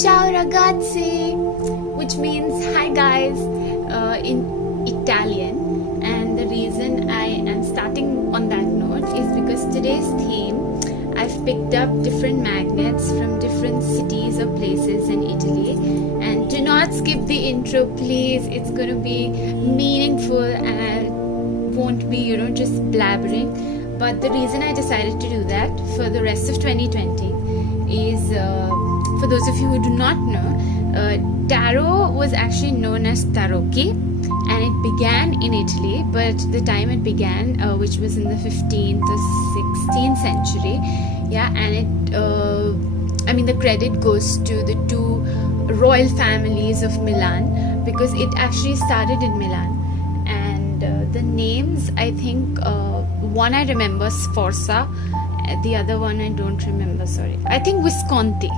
Ciao ragazzi, which means hi guys in Italian. And the reason I am starting on that note is because today's theme, I've picked up different magnets from different cities or places in Italy. And do not skip the intro, please. It's going to be meaningful and I won't be, just blabbering. But the reason I decided to do that for the rest of 2020 is, for those of you who do not know, tarot was actually known as tarocchi, and it began in Italy, but the time it began, which was in the 15th or 16th century, and the credit goes to the two royal families of Milan, because it actually started in Milan. And the names, I think, one I remember, Sforza, the other one I don't remember, sorry. I think Visconti.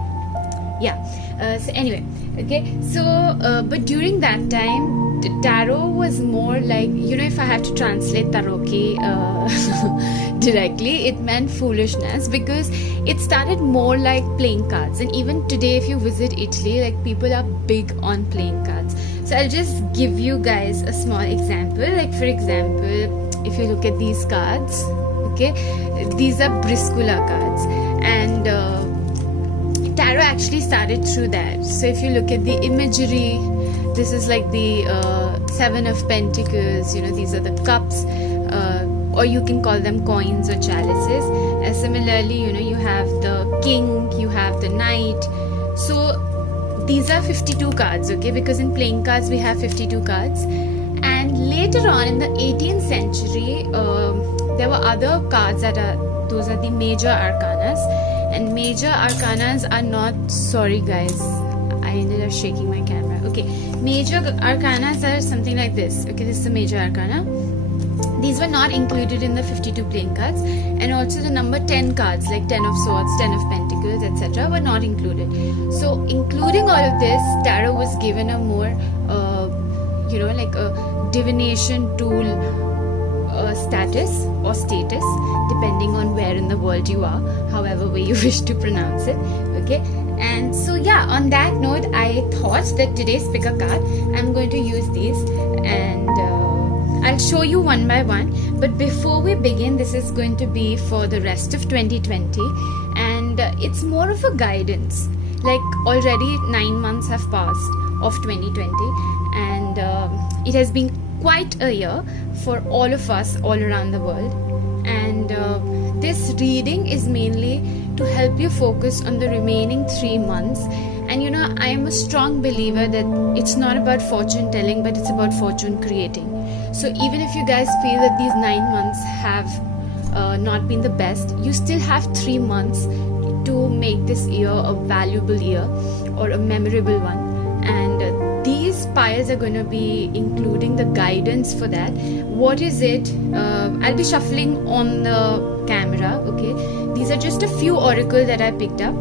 But during that time, tarot was more like, if I have to translate tarocchi directly, it meant foolishness, because it started more like playing cards. And even today, if you visit Italy, like, people are big on playing cards. So I'll just give you guys a small example. Like, for example, if you look at these cards, these are briscola cards, and tarot actually started through that. So if you look at the imagery, this is like the Seven of Pentacles, these are the cups, or you can call them coins or chalices. And similarly, you have the king, you have the knight. So these are 52 cards, because in playing cards we have 52 cards. And later on in the 18th century, there were other cards those are the major arcanas. And major arcanas are not, sorry guys, I ended up shaking my camera. Major arcanas are something like this. This is the major arcana. These were not included in the 52 playing cards. And also the number 10 cards, like 10 of swords, 10 of pentacles, etc. were not included. So including all of this, tarot was given a more, like a divination tool status or status, depending on where in the world you are, however way you wish to pronounce it. And so on that note, I thought that today's pick a card, I'm going to use these, and I'll show you one by one. But before we begin, this is going to be for the rest of 2020, and it's more of a guidance. Like, already 9 months have passed of 2020, and it has been quite a year for all of us all around the world. And this reading is mainly to help you focus on the remaining 3 months. And I am a strong believer that it's not about fortune telling, but it's about fortune creating. So even if you guys feel that these 9 months have not been the best, you still have 3 months to make this year a valuable year or a memorable one. And these piles are going to be including the guidance for that. What is it? I'll be shuffling on the camera. These are just a few oracles that I picked up,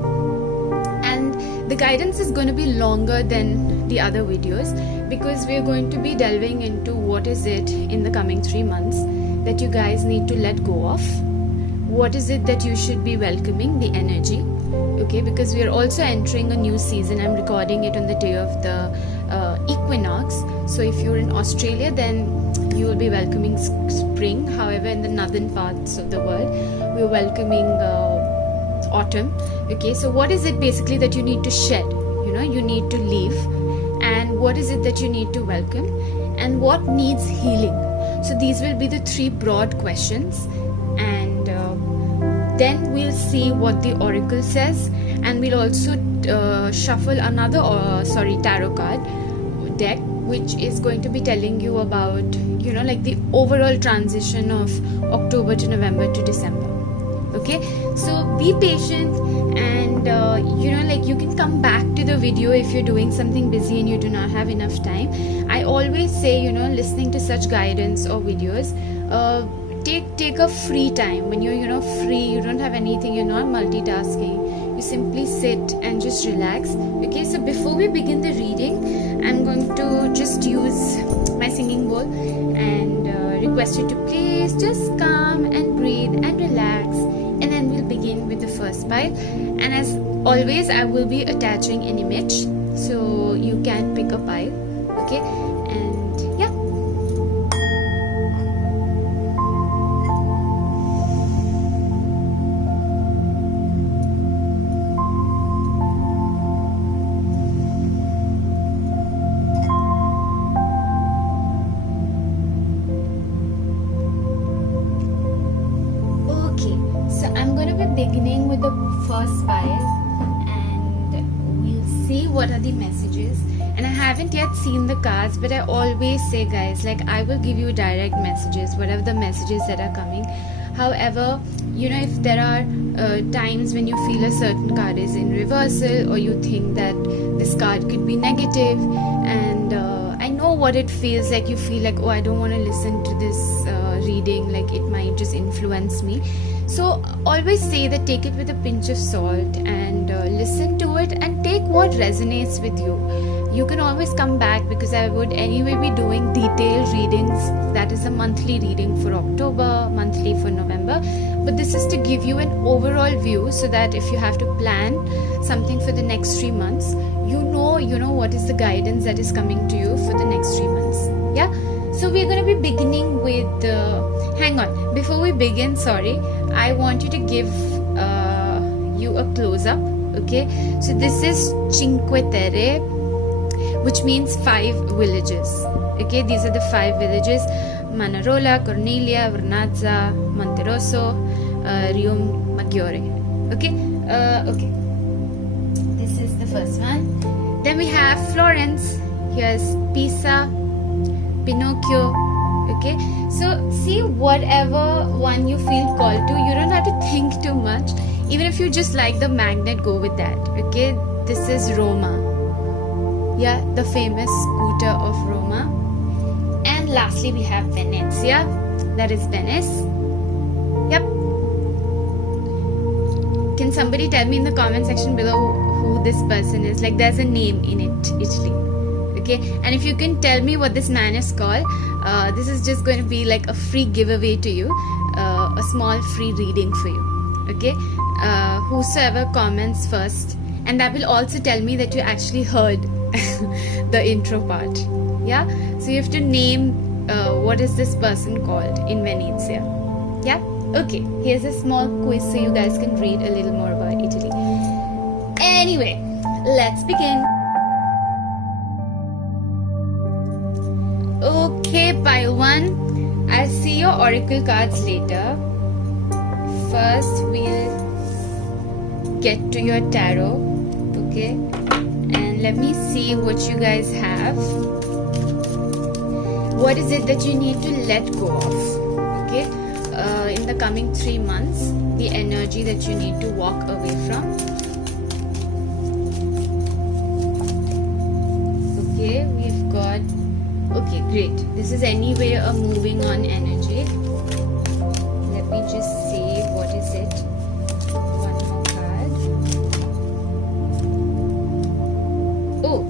and the guidance is going to be longer than the other videos, because we're going to be delving into what is it in the coming 3 months that you guys need to let go of. What is it that you should be welcoming, the energy, because we are also entering a new season. I'm recording it on the day of the equinox. So if you're in Australia, then you will be welcoming spring. However, in the northern parts of the world, we're welcoming autumn. So what is it basically that you need to shed? You need to leave. And what is it that you need to welcome? And what needs healing? So these will be the 3 broad questions. And then we'll see what the oracle says, and we'll also shuffle another tarot card deck, which is going to be telling you about like the overall transition of October to November to December. So be patient, and you can come back to the video if you're doing something busy and you do not have enough time. I always say, listening to such guidance or videos, take a free time when you're free, you don't have anything, you're not multitasking, you simply sit and just relax. So before we begin the reading, I'm going to just use my singing bowl and request you to please just come and breathe and relax, and then then we'll begin with the first pile. And as always, I will be attaching an image, so you can pick a pile. Okay, and yeah. Beginning with the first pile, and we'll see what are the messages. And I haven't yet seen the cards, but I always say, guys, like, I will give you direct messages, whatever the messages that are coming. However, you know, if there are times when you feel a certain card is in reversal, or you think that this card could be negative, and I know what it feels like. You feel like, oh, I don't want to listen to this reading, like it might just influence me. So always say that take it with a pinch of salt, and listen to it and take what resonates with you. You can always come back, because I would anyway be doing detailed readings. That is a monthly reading for October, monthly for November. But this is to give you an overall view, so that if you have to plan something for the next 3 months, you know what is the guidance that is coming to you for the next 3 months. Yeah. So we're going to be beginning with, hang on, before we begin, sorry, I want you to give you a close-up, okay? So this is Cinque Terre, which means 5 villages, okay? These are the 5 villages: Manarola, Cornelia, Vernazza, Monterosso, Rium Maggiore, okay? Okay, this is the first one. Then we have Florence. Here's Pisa, Pinocchio. Okay, so see whatever one you feel called to. You don't have to think too much. Even if you just like the magnet, go with that. Okay, this is Roma. Yeah, the famous scooter of Roma. And lastly, we have Venezia. That is Venice. Yep. Can somebody tell me in the comment section below who this person is? Like, there's a name in it, Italy. Okay, and if you can tell me what this man is called, this is just going to be like a free giveaway to you, a small free reading for you. Okay, whosoever comments first, and that will also tell me that you actually heard the intro part. Yeah, so you have to name what is this person called in Venezia. Yeah, okay, here's a small quiz so you guys can read a little more about Italy. Anyway, let's begin. Okay, pile 1. I'll see your oracle cards later. First, we'll get to your tarot. Okay, and let me see what you guys have. What is it that you need to let go of? Okay, in the coming 3 months, the energy that you need to walk away from. Okay, we've got. Okay, great. This is anyway a moving on energy. Let me just see, what is it? One more card. Oh,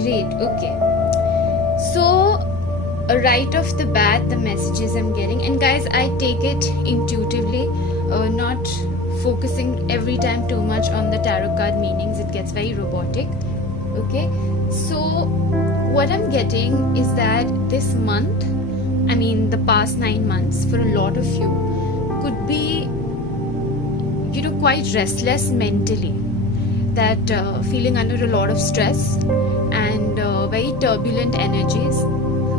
great. Okay. So, right off the bat, the messages I'm getting, and guys, I take it intuitively, not focusing every time too much on the tarot card meanings. It gets very robotic. Okay, so what I'm getting is that this month, I mean the past 9 months, for a lot of you could be, you know, quite restless mentally, that feeling under a lot of stress and very turbulent energies.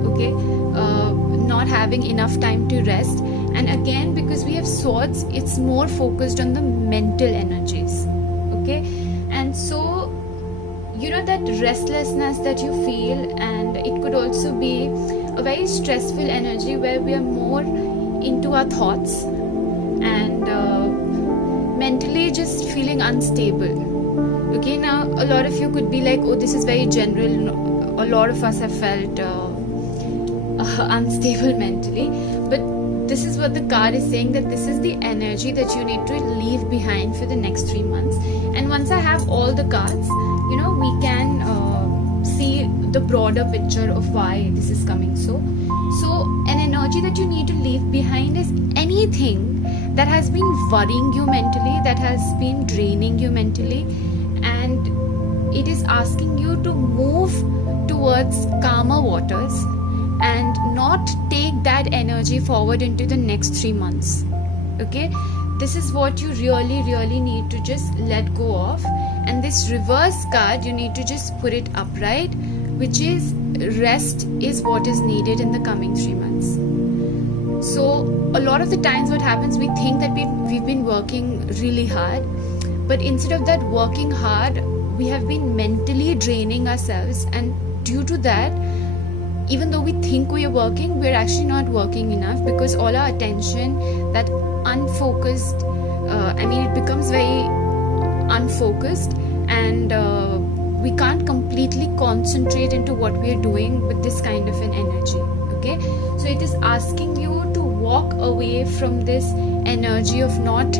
Okay, not having enough time to rest, and again, because we have swords, it's more focused on the mental energies. Okay, and so, you know, that restlessness that you feel, and it could also be a very stressful energy where we are more into our thoughts and mentally just feeling unstable. Okay, now a lot of you could be like, oh, this is very general. A lot of us have felt unstable mentally, but this is what the card is saying, that this is the energy that you need to leave behind for the next 3 months. And once I have all the cards, you know, we can see the broader picture of why this is coming. So an energy that you need to leave behind is anything that has been worrying you mentally, that has been draining you mentally, and it is asking you to move towards calmer waters and not take that energy forward into the next 3 months. Okay, this is what you really need to just let go of. And this reverse card, you need to just put it upright, which is rest is what is needed in the coming 3 months. So a lot of the times what happens, we think that we've been working really hard, but instead of that working hard, we have been mentally draining ourselves, and due to that, even though we think we are working, we're actually not working enough, because all our attention, that unfocused, it becomes very unfocused, and we can't completely concentrate into what we are doing with this kind of an energy. Okay, so it is asking you to walk away from this energy of not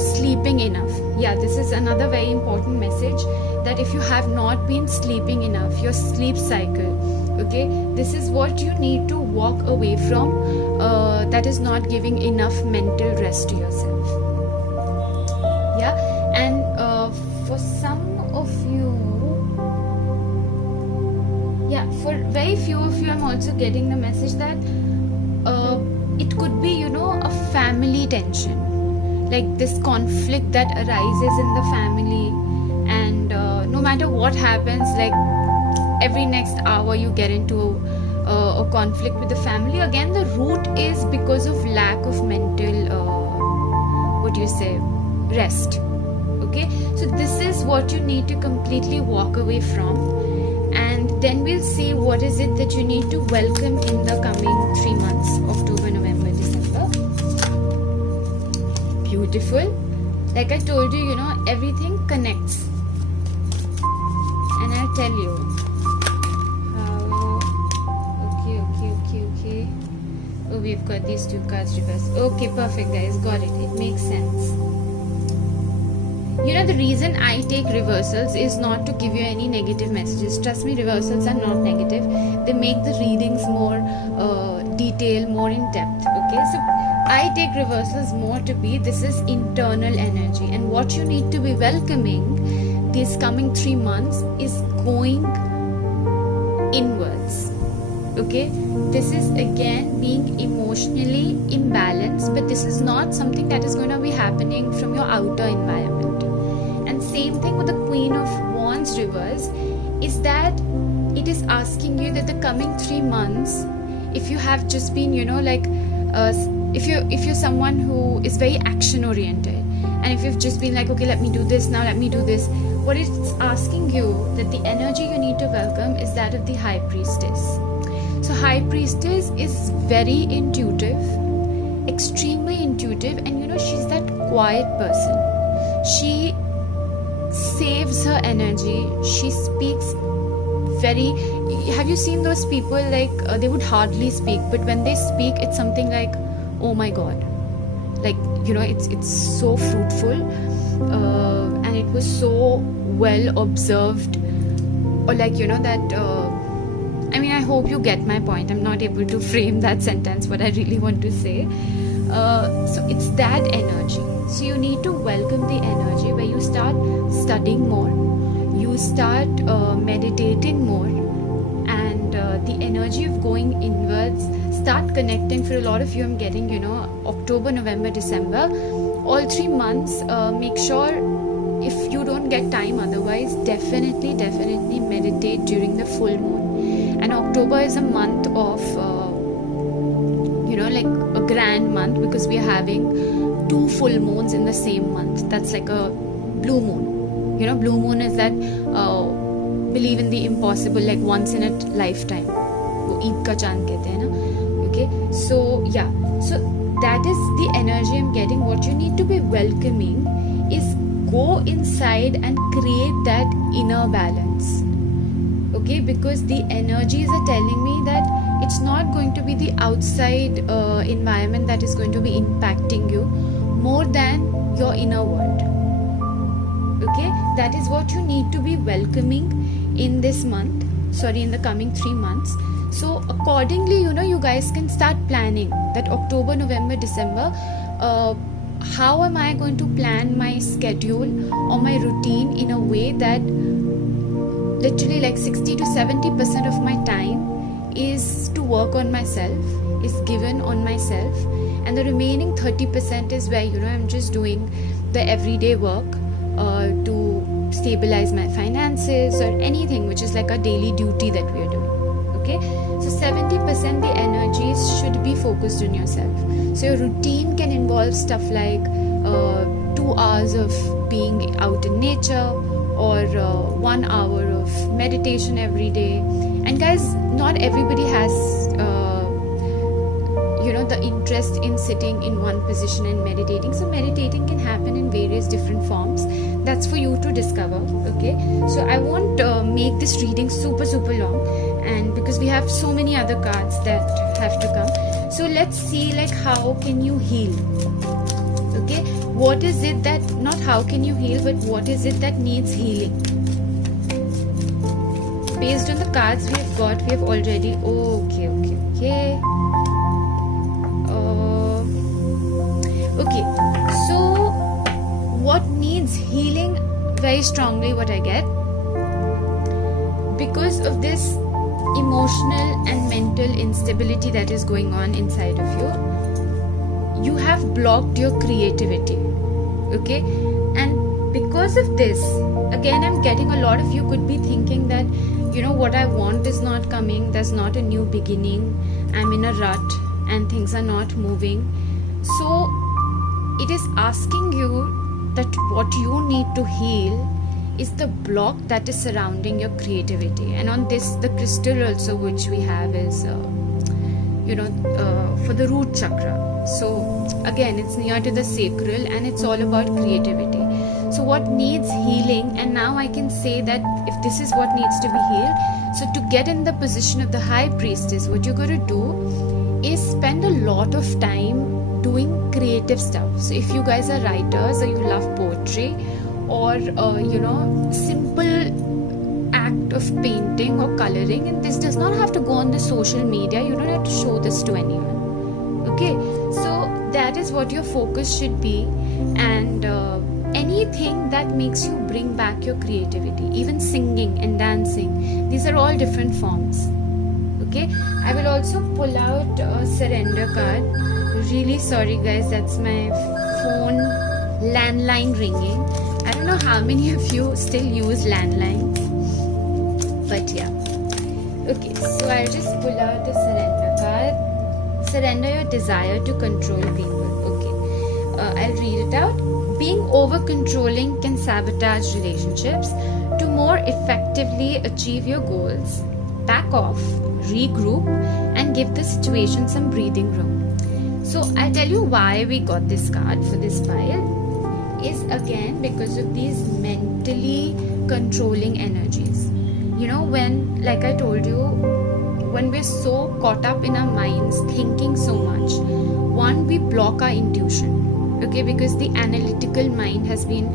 sleeping enough. Yeah, this is another very important message, that if you have not been sleeping enough, your sleep cycle, okay, this is what you need to walk away from, that is not giving enough mental rest to yourself. Yeah, and for some of you, for very few of you, I'm also getting the message that it could be, a family tension, like this conflict that arises in the family, and no matter what happens, like every next hour you get into a conflict with the family. Again, the root is because of lack of mental rest. Okay, so this is what you need to completely walk away from, and then we'll see what is it that you need to welcome in the coming 3 months, October, November, December. Beautiful. Like I told you, everything connects, and I'll tell you how. Okay. Oh, we've got these 2 cards reversed. Okay, perfect, guys, got it. It makes sense. The reason I take reversals is not to give you any negative messages. Trust me, reversals are not negative. They make the readings more detailed, more in depth. Okay, so I take reversals more to be, this is internal energy, and what you need to be welcoming these coming 3 months is going inwards. Okay, this is again being emotionally imbalanced, but this is not something that is going to be happening from your outer environment. And same thing with the Queen of Wands reverse, is that it is asking you that the coming 3 months, if you have just been, if you're someone who is very action oriented, and if you've just been like, okay, let me do this now, let me do this, what it's asking you, that the energy you need to welcome is that of the High Priestess. So High Priestess is very intuitive, extremely intuitive, and she's that quiet person. She saves her energy. She speaks very, have you seen those people, like they would hardly speak, but when they speak, it's something like, oh my god, like it's so fruitful, and it was so well observed, or like that I hope you get my point. I'm not able to frame that sentence, what I really want to say. So it's that energy. So you need to welcome the energy where you start studying more, you start meditating more, and the energy of going inwards, start connecting. For a lot of you, I'm getting, October, November, December, all 3 months. Make sure, if you don't get time otherwise, definitely meditate during the full moon. And October is a month of like a grand month, because we are having 2 full moons in the same month. That's like a blue moon. Blue moon is that believe in the impossible, like once in a lifetime. वो ईद का चांद कहते हैं ना. Okay, so yeah, so that is the energy I'm getting. What you need to be welcoming is go inside and create that inner balance. Okay, because the energies are telling me that it's not going to be the outside environment that is going to be impacting you more than your inner world. Okay, that is what you need to be welcoming in this month, in the coming 3 months. So accordingly, you guys can start planning that October, November, December, how am I going to plan my schedule or my routine in a way that literally like 60 to 70% of my time is to work on myself, is given on myself, and the remaining 30% is where I'm just doing the everyday work to stabilize my finances or anything which is like a daily duty that we are doing. Okay, so 70% the energies should be focused on yourself. So your routine can involve stuff like 2 hours of being out in nature, or 1 hour of meditation every day. And guys, not everybody has the interest in sitting in one position and meditating. So meditating can happen in various different forms. That's for you to discover. Okay, so I won't make this reading super long, and because we have so many other cards that have to come. So let's see like how can you heal. Okay, what is it that, not how can you heal, but what is it that needs healing? Based on the cards we have already, okay. Okay, so what needs healing very strongly, what I get, because of this emotional and mental instability that is going on inside of you have blocked your creativity. Okay, and because of this, again, I'm getting a lot of you could be thinking that what I want is not coming, there's not a new beginning, I'm in a rut and things are not moving. So it is asking you that what you need to heal is the block that is surrounding your creativity. And on this, the crystal also which we have is for the root chakra. So again, it's near to the sacral and it's all about creativity. So what needs healing, and now I can say that if this is what needs to be healed, so to get in the position of the high priestess, what you're going to do is spend a lot of time doing creative stuff. So if you guys are writers or you love poetry, or simple act of painting or coloring, and this does not have to go on the social media, you don't have to show this to anyone. Okay, so that is what your focus should be. And anything that makes you bring back your creativity, even singing and dancing, these are all different forms. Okay, I will also pull out a surrender card. Really sorry guys, that's my phone landline ringing. I don't know how many of you still use landlines, but yeah. Okay, so I'll just pull out the surrender card. Surrender your desire to control people. Okay, I'll read it out. Being over controlling can sabotage relationships. To more effectively achieve your goals, back off, regroup, and give the situation some breathing room. So I'll tell you why we got this card for this pile is again because of these mentally controlling energies. When, like I told you, when we're so caught up in our minds thinking so much, one, we block our intuition. Okay, because the analytical mind has been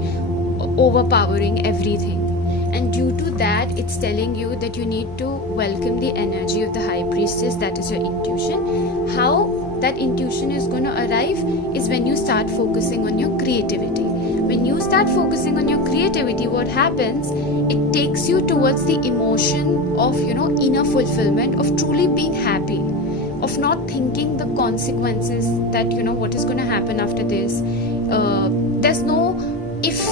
overpowering everything, and due to that it's telling you that you need to welcome the energy of the high priestess, that is your intuition. How that intuition is going to arrive is when you start focusing on your creativity. When you start focusing on your creativity, what happens, it takes you towards the emotion of inner fulfillment, of truly being happy, of not thinking the consequences that what is going to happen after this. There's no if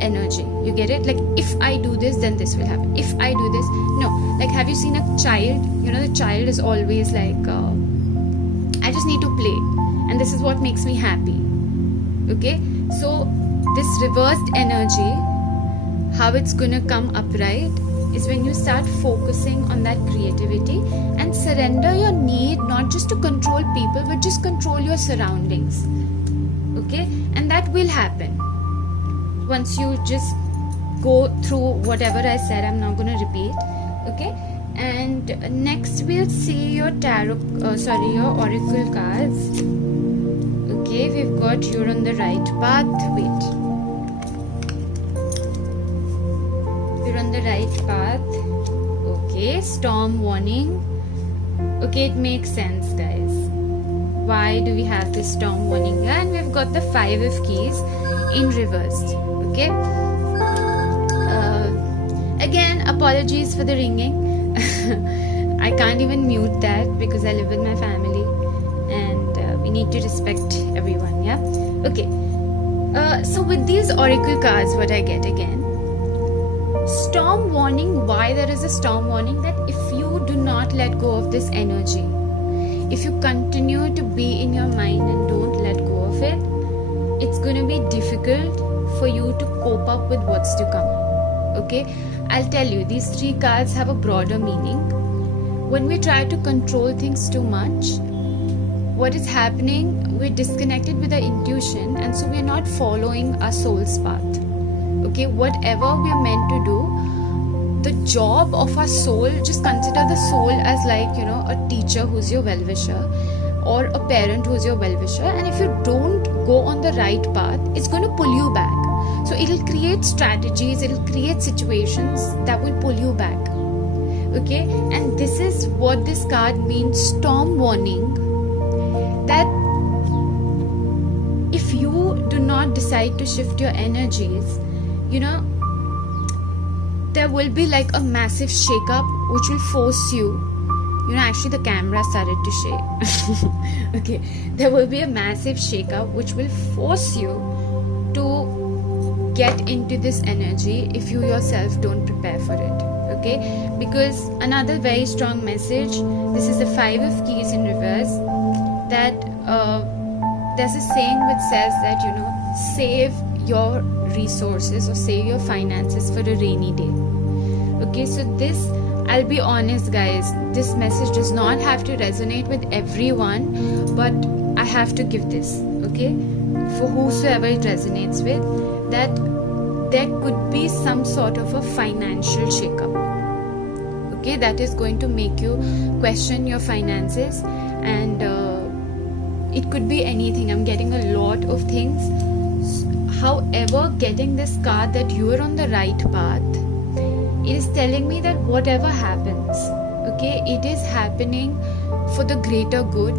energy, you get it? Like, if I do this, then this will happen. If I do this, no. Like, have you seen a child? The child is always like, I just need to play, and this is what makes me happy. Okay, so this reversed energy, how it's gonna come upright is when you start focusing on that creativity and surrender your need not just to control people, but just control your surroundings. Okay, and that will happen once you just go through whatever I said. I'm not gonna repeat. Okay, and next we'll see your your oracle cards. Okay, we've got you're on the right path. Wait, you're on the right path. Okay, storm warning. Okay, it makes sense, guys. why do we have this storm warning here? And we've got the 5 of keys in reversed. Okay. Again, apologies for the ringing. I can't even mute that because I live with my family, and we need to respect everyone. Yeah. Okay. So with these oracle cards, what I get again, storm warning. Why there is a storm warning? That if you do not let go of this energy, if you continue to be in your mind and don't let go of it, it's going to be difficult for you to cope up with what's to come. Okay, I'll tell you, these 3 cards have a broader meaning. When we try to control things too much, what is happening, we're disconnected with our intuition, and so we're not following our soul's path. Okay, whatever we're meant to do, the job of our soul, just consider the soul as like, a teacher who's your well-wisher, or a parent who's your well-wisher, and if you don't go on the right path, it's going to pull you back. So it'll create strategies, it'll create situations that will pull you back. Okay, and this is what this card means, storm warning, that if you do not decide to shift your energies, there will be like a massive shake-up which will force you. Actually the camera started to shake. Okay, there will be a massive shake-up which will force you to get into this energy if you yourself don't prepare for it. Okay, because another very strong message, this is the 5 of keys in reverse, that there's a saying which says that save your resources or save your finances for a rainy day. Okay, so this, I'll be honest guys, this message does not have to resonate with everyone, but I have to give this, okay, for whosoever it resonates with, that there could be some sort of a financial shakeup, okay, that is going to make you question your finances, and it could be anything. I'm getting a lot of things. However, getting this card that you are on the right path, it is telling me that whatever happens, okay, it is happening for the greater good.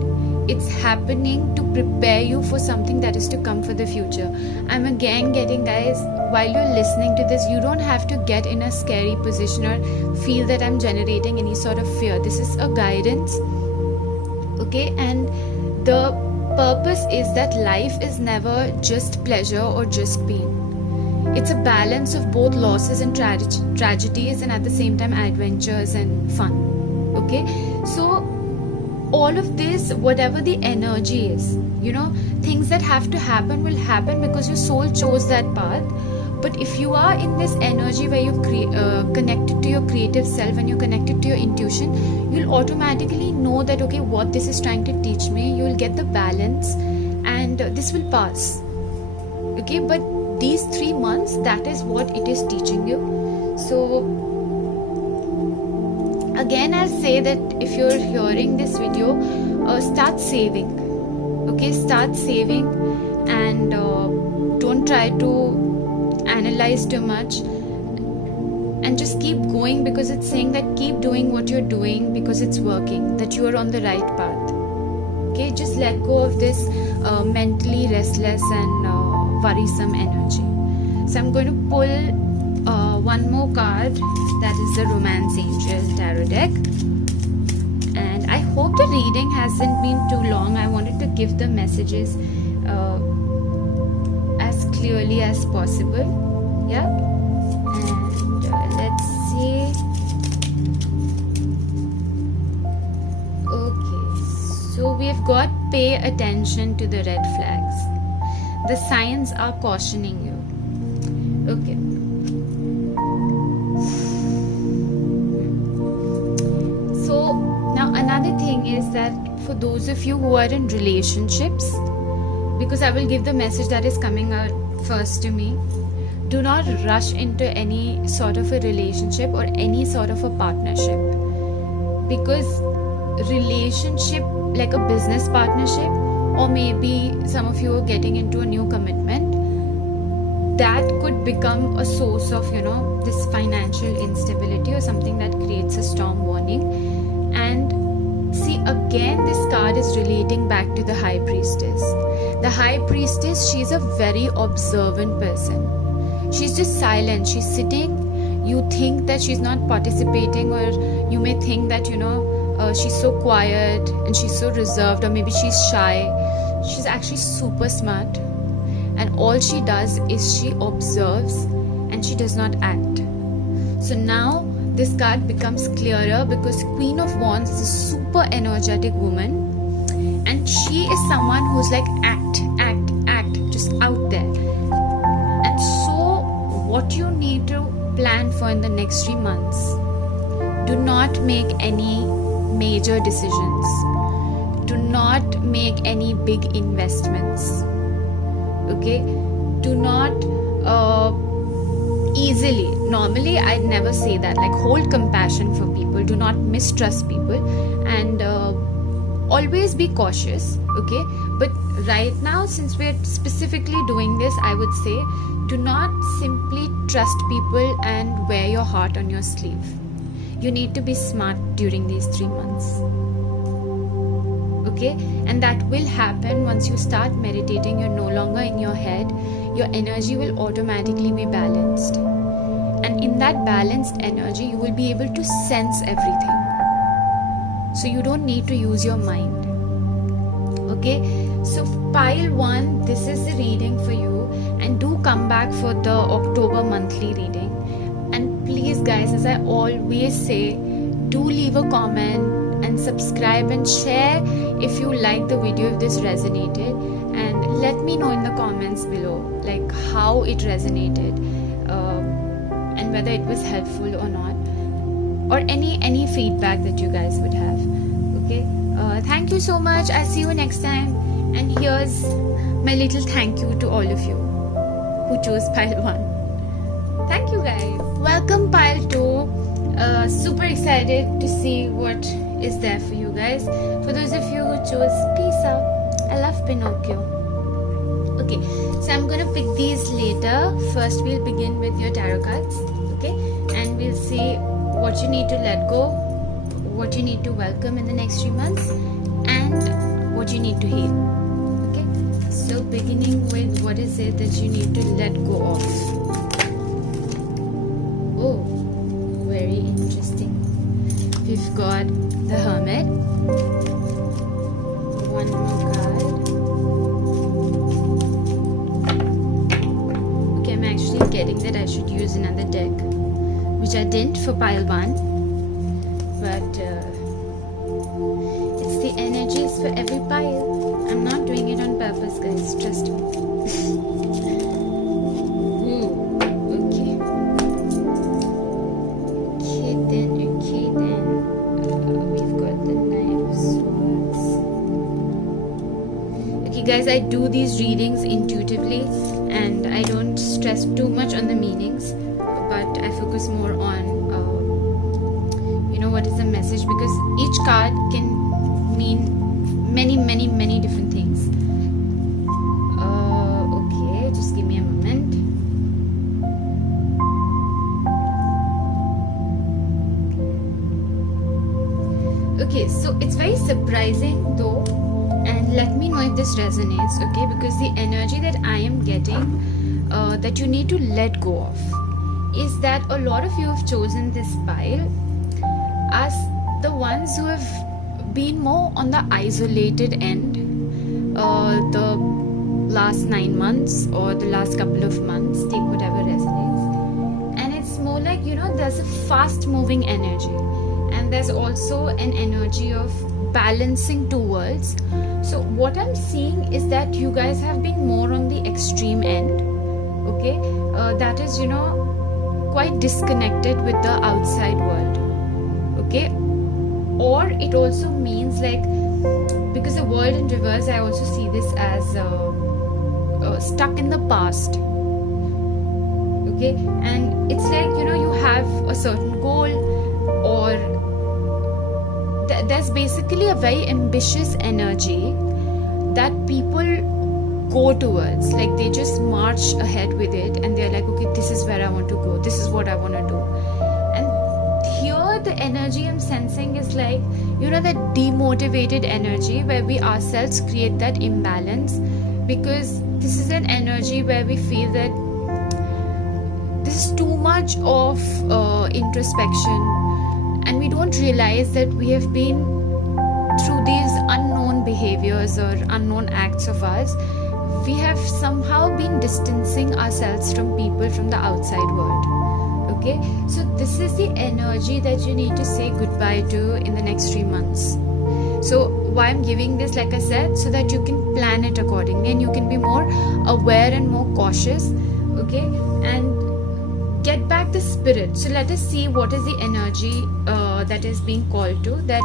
It's happening to prepare you for something that is to come for the future. I'm again getting, guys, while you're listening to this, you don't have to get in a scary position or feel that I'm generating any sort of fear. This is a guidance, okay, and the purpose is that life is never just pleasure or just pain. It's a balance of both losses and tragedies, and at the same time adventures and fun. Okay, so all of this, whatever the energy is, things that have to happen will happen because your soul chose that path. But if you are in this energy where you're connected to your creative self and you're connected to your intuition, you'll automatically know that, okay, what this is trying to teach me, you'll get the balance, and this will pass. Okay, but these 3 months, that is what it is teaching you. So again, I'll say that if you're hearing this video, start saving. Okay, start saving, and don't try to analyze too much, and just keep going, because it's saying that keep doing what you're doing because it's working, that you are on the right path. Okay, just let go of this mentally restless and worrisome energy. So I'm going to pull one more card, that is the Romance Angel Tarot deck, and I hope the reading hasn't been too long. I wanted to give the messages as clearly as possible. Yeah, and let's see. Okay, so we've got pay attention to the red flags. The signs are cautioning you. Okay. So now another thing is that for those of you who are in relationships, because I will give the message that is coming out first to me, do not rush into any sort of a relationship or any sort of a partnership, because relationship, like a business partnership, or maybe some of you are getting into a new commitment, that could become a source of this financial instability or something that creates a storm warning. And See, again, this card is relating back to the High Priestess. The High Priestess, she's a very observant person. She's just silent. She's sitting. You think that she's not participating, or you may think that, she's so quiet and she's so reserved, or maybe she's shy. She's actually super smart. And all she does is she observes and she does not act. So now this card becomes clearer because Queen of Wands is a super energetic woman, and she is someone who's like act, just out there. And so what you need to plan for in the next 3 months, do not make any major decisions. Do not make any big investments. Okay? Do not easily. Normally, I'd never say that. Like, hold compassion for people. Do not mistrust people. And always be cautious. Okay? But right now, since we're specifically doing this, I would say, do not simply trust people and wear your heart on your sleeve. You need to be smart during these 3 months. Okay? And that will happen once you start meditating. You're no longer in your head. Your energy will automatically be balanced. And in that balanced energy, you will be able to sense everything. So you don't need to use your mind. Okay? So pile 1, this is the reading for you. And do come back for the October monthly reading. And please guys, as I always say, do leave a comment and subscribe and share if you like the video, if this resonated, and let me know in the comments below like how it resonated, and whether it was helpful or not, or any feedback that you guys would have. Okay, thank you so much. I'll see you next time, and here's my little thank you to all of you who chose pile 1. Thank you guys. Welcome pile 2. Super excited to see what is there for you guys. For those of you who chose peace out, I love Pinocchio. Okay, so I'm gonna pick these later. First we'll begin with your tarot cards. Okay, and we'll see what you need to let go, what you need to welcome in the next 3 months, and what you need to heal. Okay, so beginning with, what is it that you need to let go of? Oh, very interesting. We've got the Hermit. One more card. Okay, I'm actually getting that I should use another deck, which I didn't for pile 1. But it's the energies for every pile. I'm not doing it on purpose, guys. Trust me. Guys, I do these readings intuitively and I don't stress too much on the meanings, but I focus more on what is the message, because each card can mean many different things. Okay, just give me a moment. Okay, so it's very surprising though, and let me know if this resonates. Okay, because the energy that I am getting, that you need to let go of, is that a lot of you have chosen this pile as the ones who have been more on the isolated end the last 9 months or the last couple of months. Take whatever resonates. And it's more like, there's a fast moving energy, and there's also an energy of balancing two worlds. So what I'm seeing is that you guys have been more on the extreme end. Okay, that is quite disconnected with the outside world. Okay, or it also means like, because the world in reverse, I also see this as stuck in the past. Okay, and it's like you have a certain goal, or there's basically a very ambitious energy that people go towards. Like, they just march ahead with it and they're like, okay, this is where I want to go, this is what I want to do. And here the energy I'm sensing is like, that demotivated energy where we ourselves create that imbalance, because this is an energy where we feel that this is too much of introspection, and we don't realize that we have been through these unknown behaviors or unknown acts of ours. We have somehow been distancing ourselves from people from the outside world. Okay, so this is the energy that you need to say goodbye to in the next 3 months. So why I'm giving this, like I said, so that you can plan it accordingly and you can be more aware and more cautious. Okay, and get back the spirit. So let us see what is the energy that is being called to, that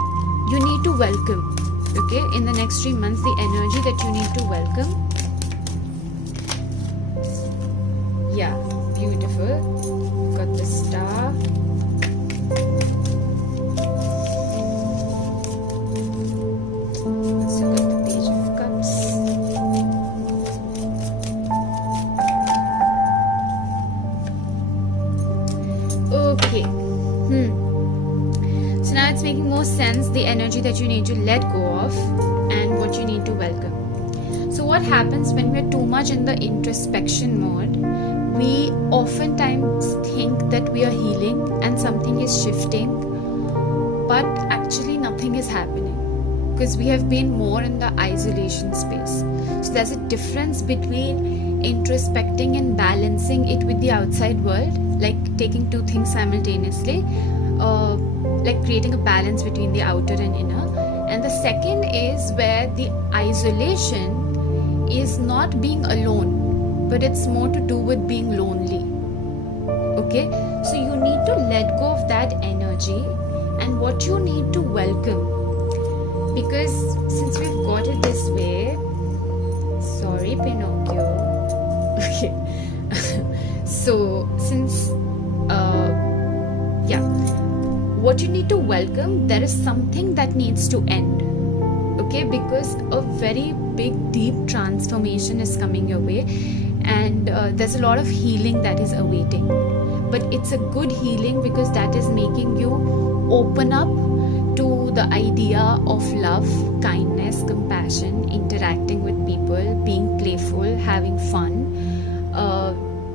you need to welcome. Okay, in the next 3 months, the energy that you need to welcome. Yeah, beautiful. Got the star. Also got the page of cups. Okay. So now it's making more sense, the energy that you need to let go of and what you need to welcome. So what happens when we're too much in the introspection mode? We oftentimes think that we are healing and something is shifting, but actually nothing is happening because we have been more in the isolation space. So there's a difference between introspecting and balancing it with the outside world, like taking two things simultaneously, like creating a balance between the outer and inner. And the second is where the isolation is not being alone, but it's more to do with being lonely. Okay, so you need to let go of that energy and what you need to welcome, because since we've got it this way, sorry Pinocchio. Okay. So since what you need to welcome, there is something that needs to end. Okay, because a very big deep transformation is coming your way, and there's a lot of healing that is awaiting, but it's a good healing because that is making you open up to the idea of love, kindness, compassion, interacting with people, being playful, having fun,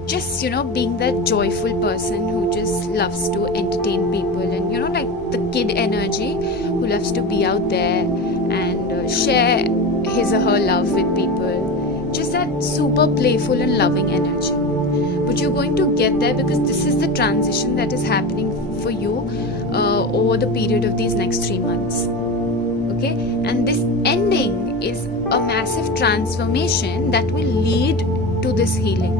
just being that joyful person who just loves to entertain people, and like the kid energy who loves to be out there and share his or her love with people, just that super playful and loving energy. But you're going to get there because this is the transition that is happening for you over the period of these next 3 months. Okay, and this ending is a massive transformation that will lead to this healing.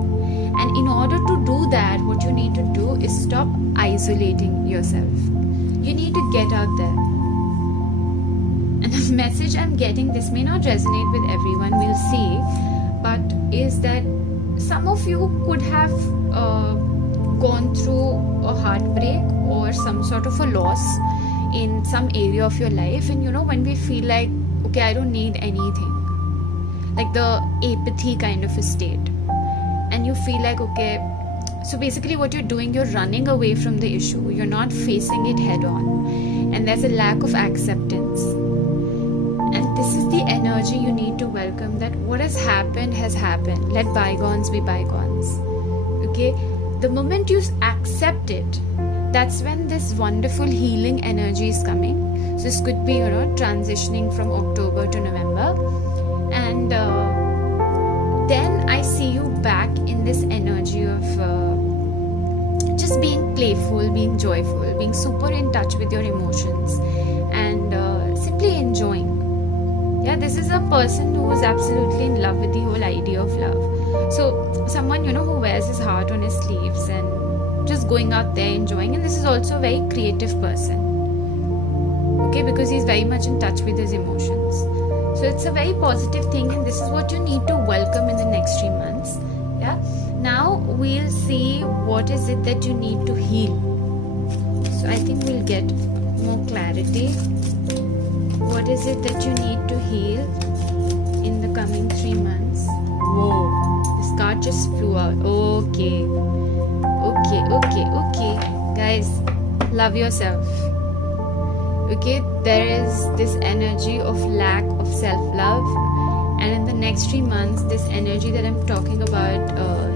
And in order to do that, what you need to do is stop isolating yourself. You need to get out there. And the message I'm getting, this may not resonate with everyone, we'll see, but is that some of you could have gone through a heartbreak or some sort of a loss in some area of your life, and when we feel like, okay, I don't need anything, like the apathy kind of a state, and you feel like, okay, so basically what you're doing, you're running away from the issue, you're not facing it head on, and there's a lack of acceptance. And this is the energy you need to welcome, that what has happened has happened. Let bygones be bygones. Okay, the moment you accept it, that's when this wonderful healing energy is coming. So this could be transitioning from October to November, and then I see you back in this energy of just being playful, being joyful, being super in touch with your emotions, and simply enjoying. Yeah, this is a person who is absolutely in love with the whole idea of love. So someone who wears his heart on his sleeves and just going out there enjoying. And this is also a very creative person. Okay, because he's very much in touch with his emotions. So it's a very positive thing, and this is what you need to welcome in the next 3 months. Yeah. Now we'll see what is it that you need to heal. So I think we'll get more clarity. What is it that you need to heal in the coming 3 months? Whoa, this card just flew out. Okay. Guys, love yourself. Okay, there is this energy of lack of self-love, and in the next 3 months this energy that I'm talking about,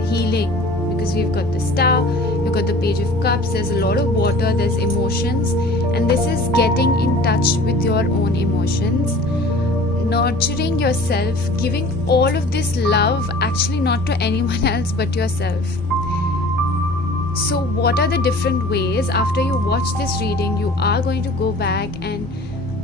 healing, because we've got the star, we've got the page of cups, there's a lot of water, there's emotions, and this is getting in touch with your own emotions, nurturing yourself, giving all of this love actually not to anyone else but yourself. So what are the different ways? After you watch this reading, you are going to go back and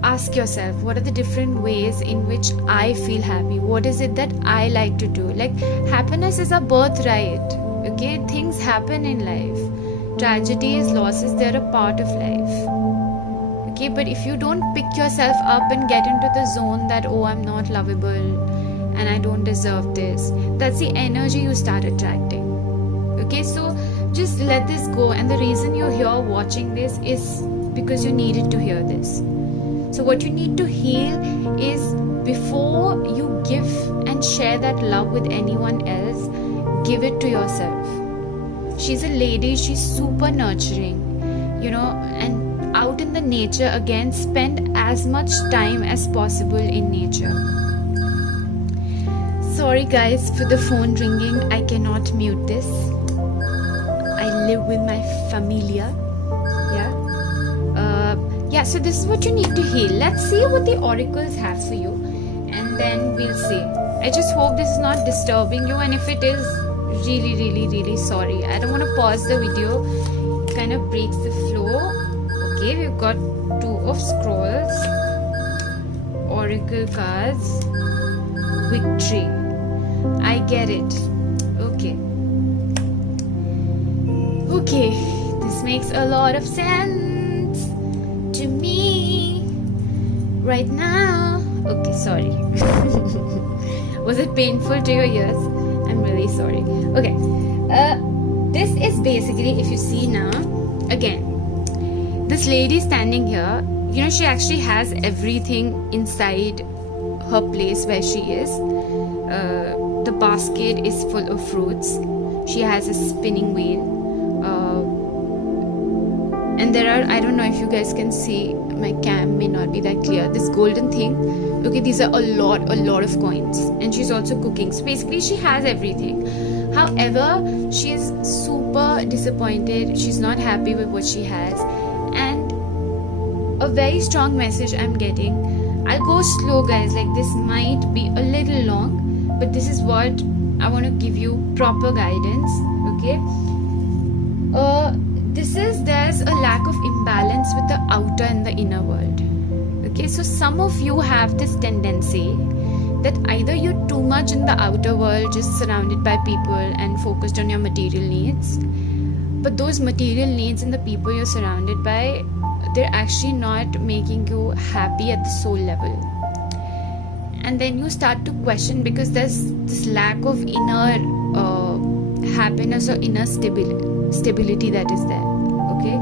ask yourself, what are the different ways in which I feel happy? What is it that I like to do? Like, happiness is a birthright. Okay, things happen in life. Tragedies, losses, they're a part of life. Okay, but if you don't pick yourself up and get into the zone that, oh, I'm not lovable and I don't deserve this, that's the energy you start attracting. Okay, so just let this go, and the reason you're here watching this is because you needed to hear this. So what you need to heal is, before you give and share that love with anyone else, give it to yourself. She's a lady, she's super nurturing, and out in the nature again, spend as much time as possible in nature. Sorry guys for the phone ringing, I cannot mute this. I live with my familia. So this is what you need to heal. Let's see what the oracles have for you, and then we'll see. I just hope this is not disturbing you, and if it is, really, really, really sorry. I don't want to pause the video. It kind of breaks the flow. Okay, we've got 2 of scrolls, oracle cards, victory. I get it. Okay, this makes a lot of sense to me right now. Okay, sorry. Was it painful to your ears? I'm really sorry. Okay, this is basically, if you see now, again, this lady standing here, she actually has everything inside her place where she is. The basket is full of fruits. She has a spinning wheel. And there are, I don't know if you guys can see, my cam may not be that clear, this golden thing. Okay, these are a lot of coins, and she's also cooking. So basically she has everything. However, she is super disappointed. She's not happy with what she has, and a very strong message I'm getting. I'll go slow guys, like this might be a little long, but this is what I want to give you, proper guidance. Okay, there's a lack of imbalance with the outer and the inner world. Okay, so some of you have this tendency that either you're too much in the outer world, just surrounded by people and focused on your material needs, but those material needs and the people you're surrounded by, they're actually not making you happy at the soul level. And then you start to question, because there's this lack of inner happiness or inner stability that is there. Okay,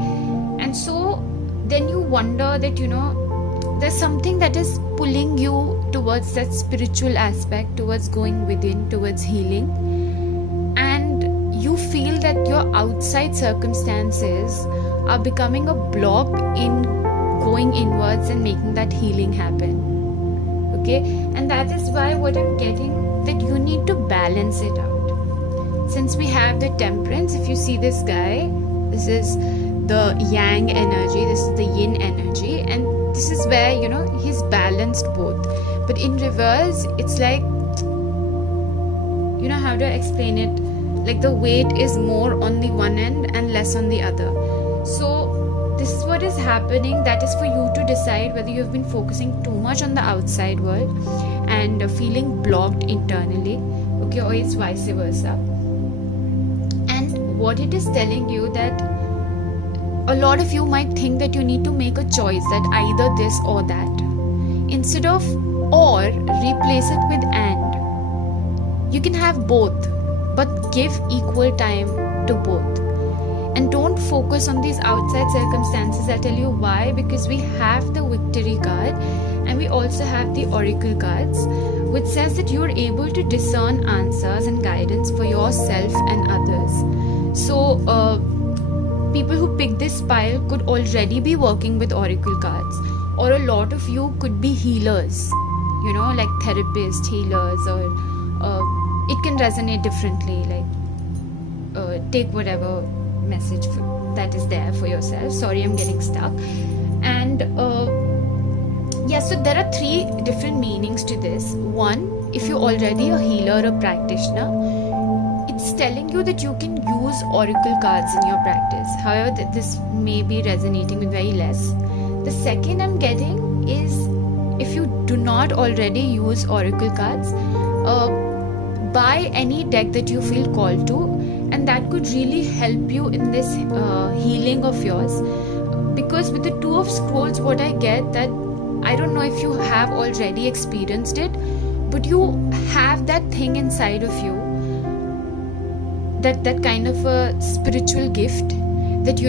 and so then you wonder that there's something that is pulling you towards that spiritual aspect, towards going within, towards healing, and you feel that your outside circumstances are becoming a block in going inwards and making that healing happen. Okay, and that is why what I'm getting, that you need to balance it out. Since we have the temperance, if you see this guy, this is the yang energy, this is the yin energy, and this is where he's balanced both. But in reverse, it's like, how to explain it, like the weight is more on the one end and less on the other. So this is what is happening. That is for you to decide whether you've been focusing too much on the outside world and feeling blocked internally, okay, or it's vice versa. And what it is telling you, that a lot of you might think that you need to make a choice, that either this or that, instead of or, replace it with and. You can have both, but give equal time to both. And don't focus on these outside circumstances. I'll tell you why. Because we have the victory card and we also have the oracle cards, which says that you're able to discern answers and guidance for yourself and others. So people who pick this pile could already be working with oracle cards, or a lot of you could be healers, like therapists, healers, or it can resonate differently. Like take whatever message that is there for yourself. Sorry, I'm getting stuck. And so there are 3 different meanings to this. One, if you're already a healer or practitioner, it's telling you that you can use oracle cards in your practice. However, this may be resonating with very less. The second I'm getting is, if you do not already use oracle cards, buy any deck that you feel called to, and that could really help you in this healing of yours. Because with the 2 of Scrolls, what I get, that I don't know if you have already experienced it, but you have that thing inside of you, that kind of a spiritual gift that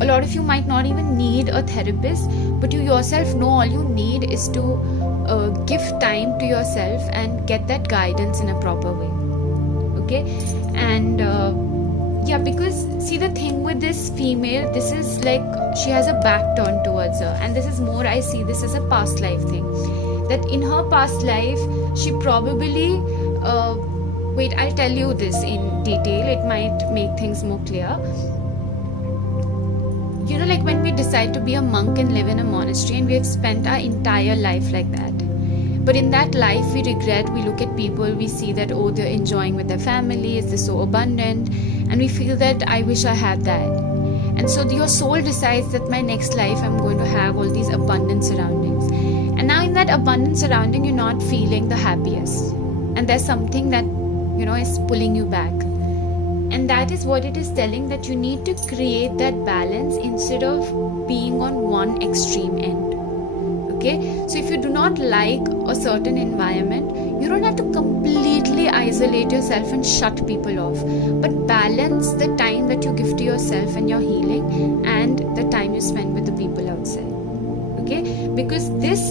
a lot of you might not even need a therapist, but you yourself know all you need is to give time to yourself and get that guidance in a proper way. Okay? And because see, the thing with this female, this is like she has a back turned towards her, and this is more, I see this as a past life thing, that in her past life she probably wait, I'll tell you this in detail, it might make things more clear. Like when we decide to be a monk and live in a monastery, and we have spent our entire life like that, but in that life we regret, we look at people, we see that, oh, they're enjoying with their families, they're so abundant, and we feel that I wish I had that. And so your soul decides that my next life I'm going to have all these abundant surroundings, and now in that abundant surrounding you're not feeling the happiest, and there's something that is pulling you back. And that is what it is telling, that you need to create that balance instead of being on one extreme end. Okay, so if you do not like a certain environment, you don't have to completely isolate yourself and shut people off, but balance the time that you give to yourself and your healing and the time you spend with the people outside. Okay, because this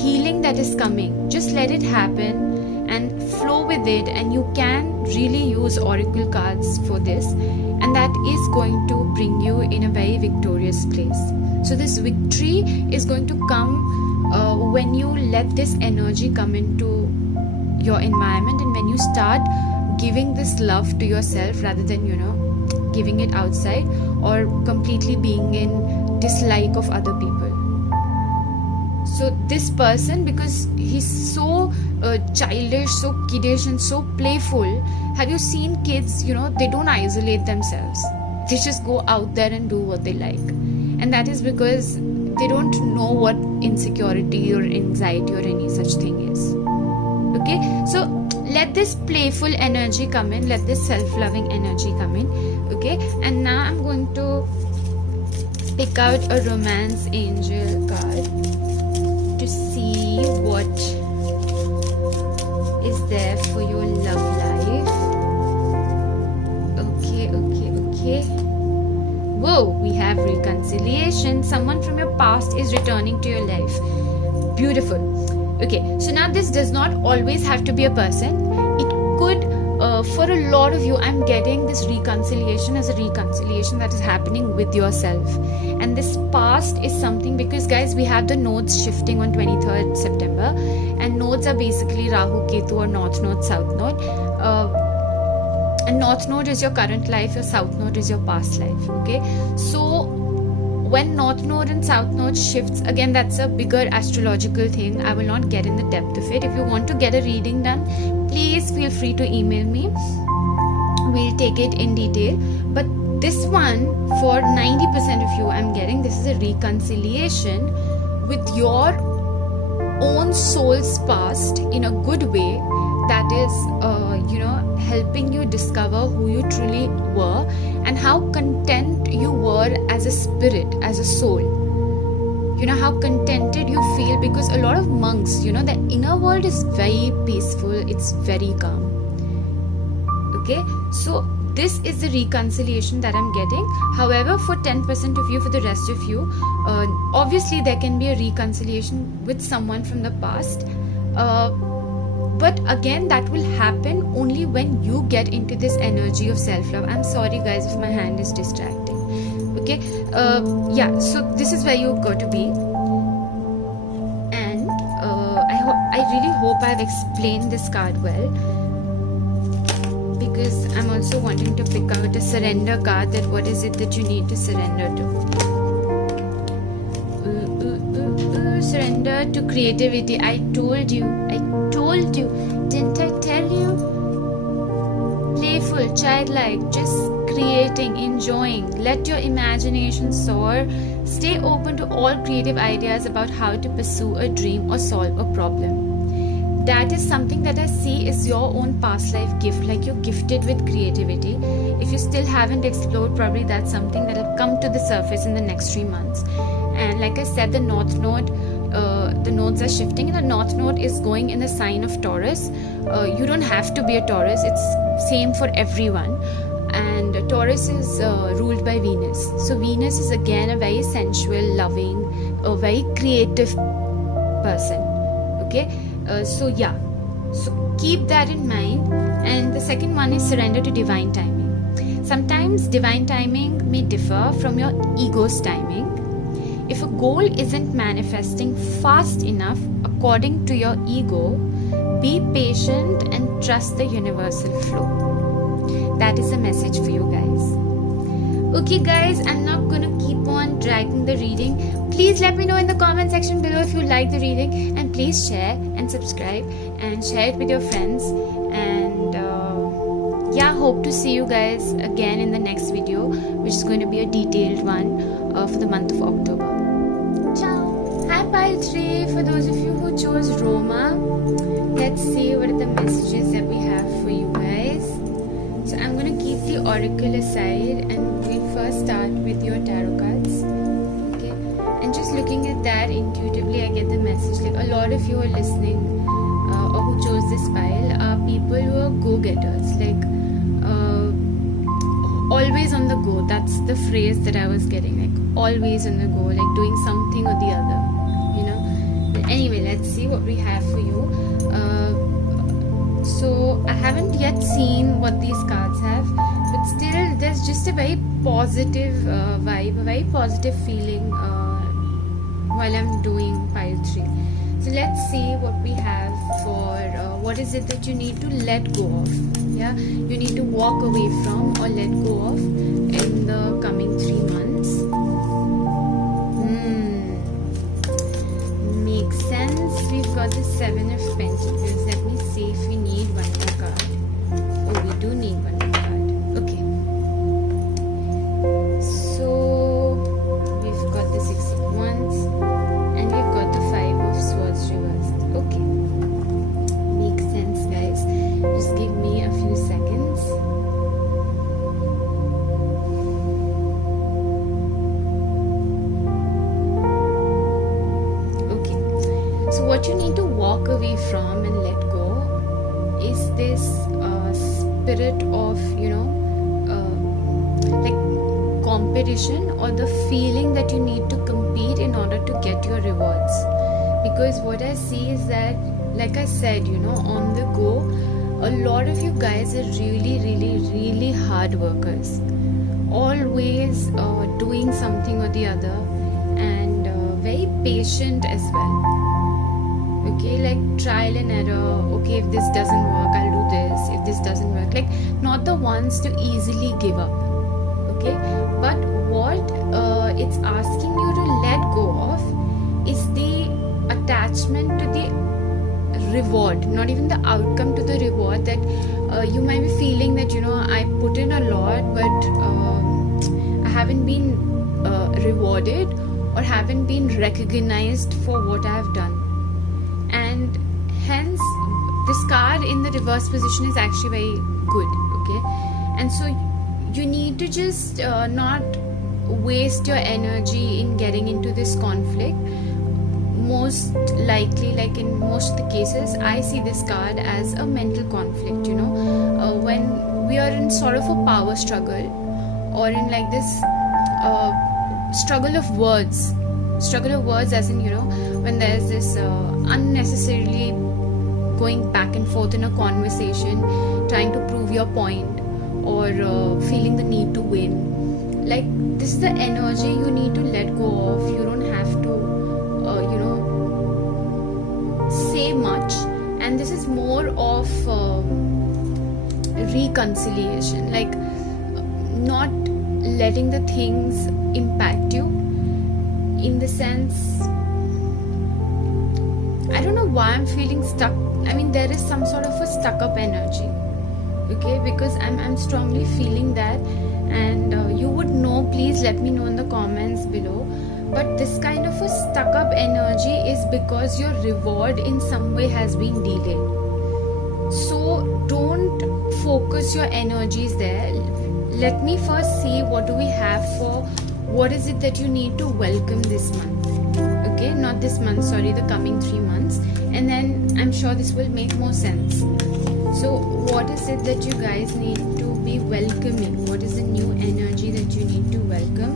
healing that is coming, just let it happen and flow with it, and you can really use oracle cards for this, and that is going to bring you in a very victorious place. So this victory is going to come when you let this energy come into your environment, and when you start giving this love to yourself rather than giving it outside, or completely being in dislike of other people. So this person, because he's so childish, so kiddish, and so playful. Have you seen kids, they don't isolate themselves. They just go out there and do what they like. And that is because they don't know what insecurity or anxiety or any such thing is. Okay? So let this playful energy come in. Let this self-loving energy come in. Okay? And now I'm going to pick out a romance angel card to see what is there for your love life. Okay. Whoa, we have reconciliation. Someone from your past is returning to your life. Beautiful. Okay, so now this does not always have to be a person. It could, for a lot of you, I'm getting this reconciliation as a reconciliation that is happening with yourself. And this past is something, because guys, we have the nodes shifting on 23rd September, and nodes are basically Rahu, Ketu, or North Node, South Node. And North Node is your current life, your South Node is your past life. Okay, so when North Node and South Node shifts, again, that's a bigger astrological thing. I will not get in the depth of it. If you want to get a reading done, please feel free to email me. We'll take it in detail. But this one, for 90% of you, I'm getting this is a reconciliation with your own soul's past in a good way, that is helping you discover who you truly were and how content you were as a spirit, as a soul. How contented you feel, because a lot of monks, the inner world is very peaceful, it's very calm. Okay, so this is the reconciliation that I'm getting. However, for 10% of you, for the rest of you, obviously there can be a reconciliation with someone from the past. but again that will happen only when you get into this energy of self-love. I'm sorry guys if my hand is distracting. Okay, yeah, so this is where you got to be. And I really hope I've explained this card well, because I'm also wanting to pick out a surrender card, that what is it that you need to surrender to. Surrender to creativity. I told you, didn't I tell you? Playful, childlike, just creating, enjoying. Let your imagination soar. Stay open to all creative ideas about how to pursue a dream or solve a problem. That is something that I see is your own past life gift, like you're gifted with creativity. If you still haven't explored, probably that's something that will come to the surface in the next 3 months. And like I said, the North Node, the nodes are shifting, and the North Node is going in the sign of Taurus. You don't have to be a Taurus, it's same for everyone. And Taurus is ruled by Venus. So Venus is again a very sensual, loving, a very creative person. Okay, so yeah, so keep that in mind. And the second one is surrender to divine timing. Sometimes divine timing may differ from your ego's timing. If a goal isn't manifesting fast enough according to your ego, be patient and trust the universal flow. That is a message for you guys. Okay guys, I'm not gonna keep on dragging the reading. Please let me know in the comment section below if you like the reading, and please share and subscribe and share it with your friends. And yeah, hope to see you guys again in the next video, which is going to be a detailed one for the month of October. Ciao. Hi Pile 3, for those of you who chose Roma, let's see what are the messages that we have for you guys. So I'm going to keep the oracle aside, and we first start with your tarot cards. Okay, and just looking at that intuitively, I get the message like a lot of you are listening or who chose this pile are people who are go-getters, like always on the go. That's the phrase that I was getting, like always on the go, like doing something or the other, you know. But anyway, let's see what we have for you. So I haven't yet seen what these cards have, but still there's just a very positive vibe, a very positive feeling while I'm doing pile 3. So let's see what we have for what is it that you need to let go of. Yeah, you need to walk away from or let go of in the coming 3 months. Makes sense. We've got the 7 of Pentacles. Let me see if we need one more card. Oh, we do need one more card. Okay. So we've got the 6 of Wands, and we've got the 5 of Swords reversed. Okay. Makes sense, guys. Just give me a few seconds. Okay. So what you need to walk away from and let go is this spirit of, you know, like competition, or the feeling that you need to compete in order to get your rewards. Because what I see is that, like I said, you know, on the go, a lot of you guys are really hard workers, always doing something or the other, and very patient as well. Okay, like trial and error. Okay, if this doesn't work, I'll do this. If this doesn't work, like not the ones to easily give up. Okay, but what it's asking you to let go of is the attachment to the reward, not even the outcome, to the reward. That you might be feeling that, you know, I put in a lot, but I haven't been rewarded or haven't been recognized for what I have done. And hence this card in the reverse position is actually very good. Okay, and so you need to just not waste your energy in getting into this conflict. Most likely, like in most of the cases, I see this card as a mental conflict, you know, when we are in sort of a power struggle, or in like this struggle of words as in, you know, when there's this unnecessarily going back and forth in a conversation, trying to prove your point, or feeling the need to win. Like, this is the energy you need to let go of. You don't have to say much, and this is more of reconciliation, like not letting the things impact you, in the sense, I don't know why I'm feeling stuck. I mean, there is some sort of a stuck up energy, okay, because I'm strongly feeling that, and you would know, please let me know in the comments below. But this kind of a stuck up energy is because your reward in some way has been delayed. So don't focus your energies there. Let me first see what do we have for, what is it that you need to welcome this month. Okay, not this month, sorry, the coming 3 months. And then I'm sure this will make more sense. So what is it that you guys need to be welcoming? What is the new energy that you need to welcome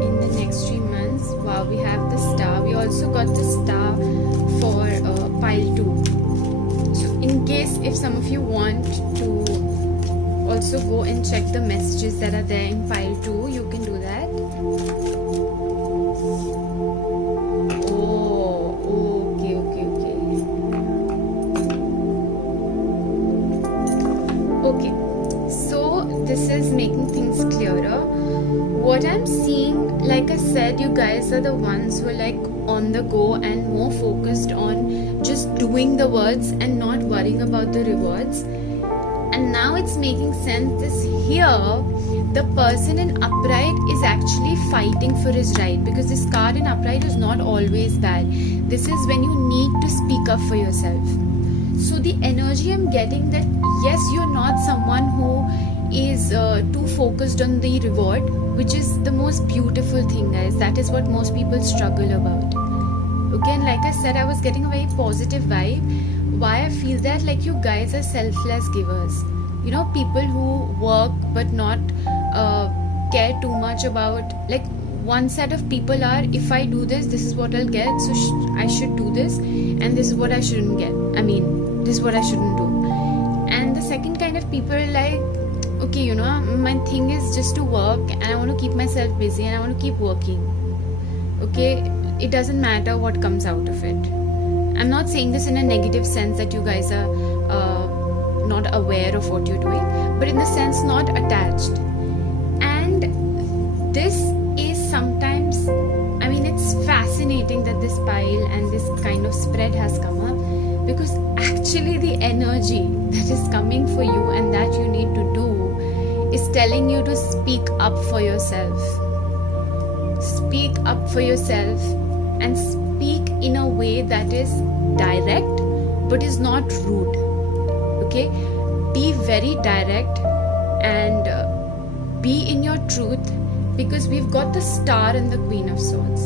in the next 3 months? Wow, we have the star. We also got the star for pile 2. So in case if some of you want to also go and check the messages that are there in pile 2, you can do that. Oh, okay. Okay, so this is making things clearer. What I'm seeing, like I said, you guys are the ones who are like on the go and more focused on just doing the words and not worrying about the rewards. And now it's making sense. This here, the person in upright is actually fighting for his right, because this card in upright is not always bad. This is when you need to speak up for yourself. So the energy I'm getting that yes, you're not someone who is too focused on the reward, which is the most beautiful thing, guys. That is what most people struggle about. Okay, and like I said, I was getting a very positive vibe. Why I feel that, like, you guys are selfless givers. You know, people who work but not care too much about, like, one set of people are, if I do this, this is what I'll get, so I should do this, and this is what I shouldn't get. I mean, this is what I shouldn't do. And the second kind of people are like, okay, you know, my thing is just to work, and I want to keep myself busy, and I want to keep working. Okay, it doesn't matter what comes out of it. I'm not saying this in a negative sense that you guys are not aware of what you're doing, but in the sense not attached. And this is sometimes, I mean, it's fascinating that this pile and this kind of spread has come up, because actually the energy that is coming for you and that you need to do is telling you to speak up for yourself. Speak up for yourself and speak in a way that is direct but is not rude. Okay, be very direct and be in your truth, because we've got the star and the Queen of Swords.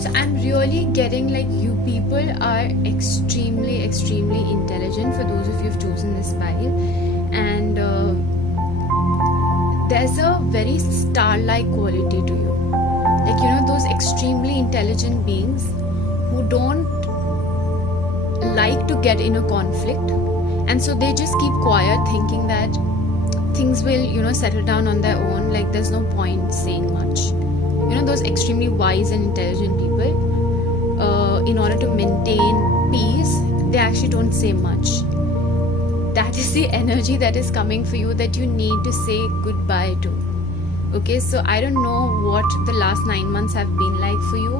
So I'm really getting like you people are extremely intelligent, for those of you who've chosen this pile, and there's a very star-like quality to you. Like, you know, those extremely intelligent beings who don't like to get in a conflict, and so they just keep quiet, thinking that things will, you know, settle down on their own, like there's no point saying much. You know, those extremely wise and intelligent people, in order to maintain peace, they actually don't say much. That is the energy that is coming for you, that you need to say goodbye to. Okay, so I don't know what the last 9 months have been like for you,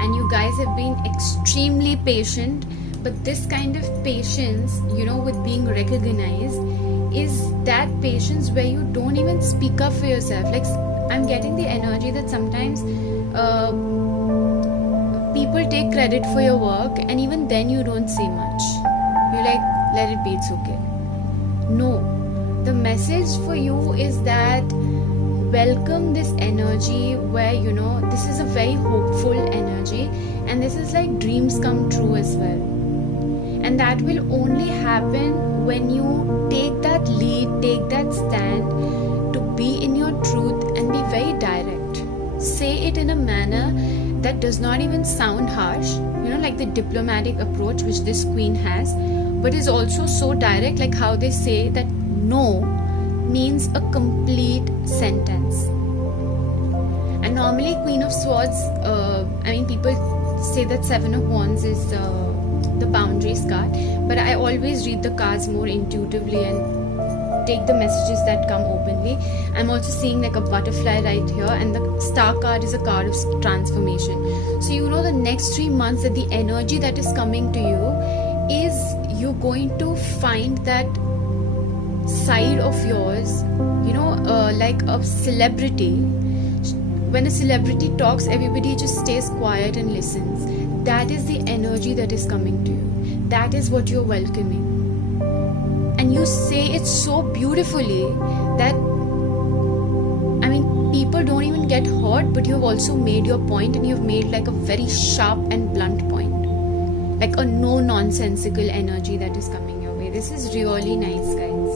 and you guys have been extremely patient, but this kind of patience, you know, with being recognized, is that patience where you don't even speak up for yourself. Like, I'm getting the energy that sometimes people take credit for your work, and even then you don't say much. You're like, let it be, it's okay. No, the message for you is that welcome this energy where, you know, this is a very hopeful energy, and this is like dreams come true as well. And that will only happen when you take that lead, take that stand to be in your truth and be very direct. Say it in a manner that does not even sound harsh, like the diplomatic approach which this queen has, but is also so direct, like how they say that no means a complete sentence. And normally Queen of Swords, people say that Seven of Wands is the boundaries card, but I always read the cards more intuitively and take the messages that come openly. I'm also seeing like a butterfly right here, and the star card is a card of transformation. So the next 3 months, that the energy that is coming to you is you're going to find that side of yours, like a celebrity. When a celebrity talks, everybody just stays quiet and listens. That is the energy that is coming to you. That is what you're welcoming. And you say it so beautifully that people don't even get hurt, but you've also made your point, and you've made like a very sharp and blunt point, like a no nonsensical energy that is coming your way. This is really nice, guys.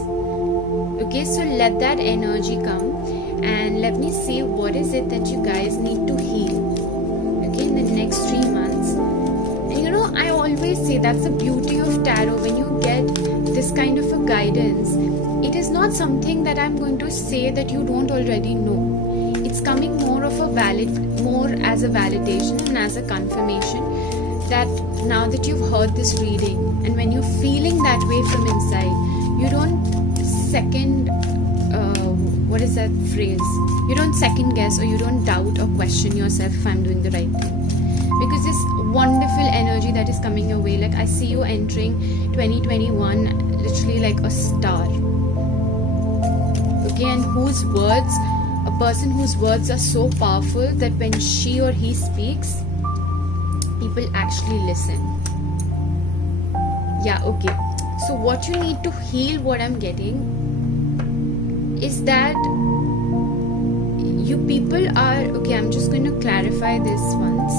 Okay, so let that energy come, and let me see what is it that you guys need to heal, okay, in the next 3 months. And I always say that's the beauty of tarot. When you get this kind of a guidance, it is not something that I'm going to say that you don't already know. It's coming more as a validation and as a confirmation that now that you've heard this reading, and when you're feeling that way from inside, you don't what is that phrase? You don't second guess, or you don't doubt or question yourself if I'm doing the right thing. Because this wonderful energy that is coming your way, like I see you entering 2021 literally like a star. Okay, and a person whose words are so powerful that when she or he speaks, people actually listen. Yeah, okay. So what you need to heal, what I'm getting, is that you people are, okay, I'm just going to clarify this once.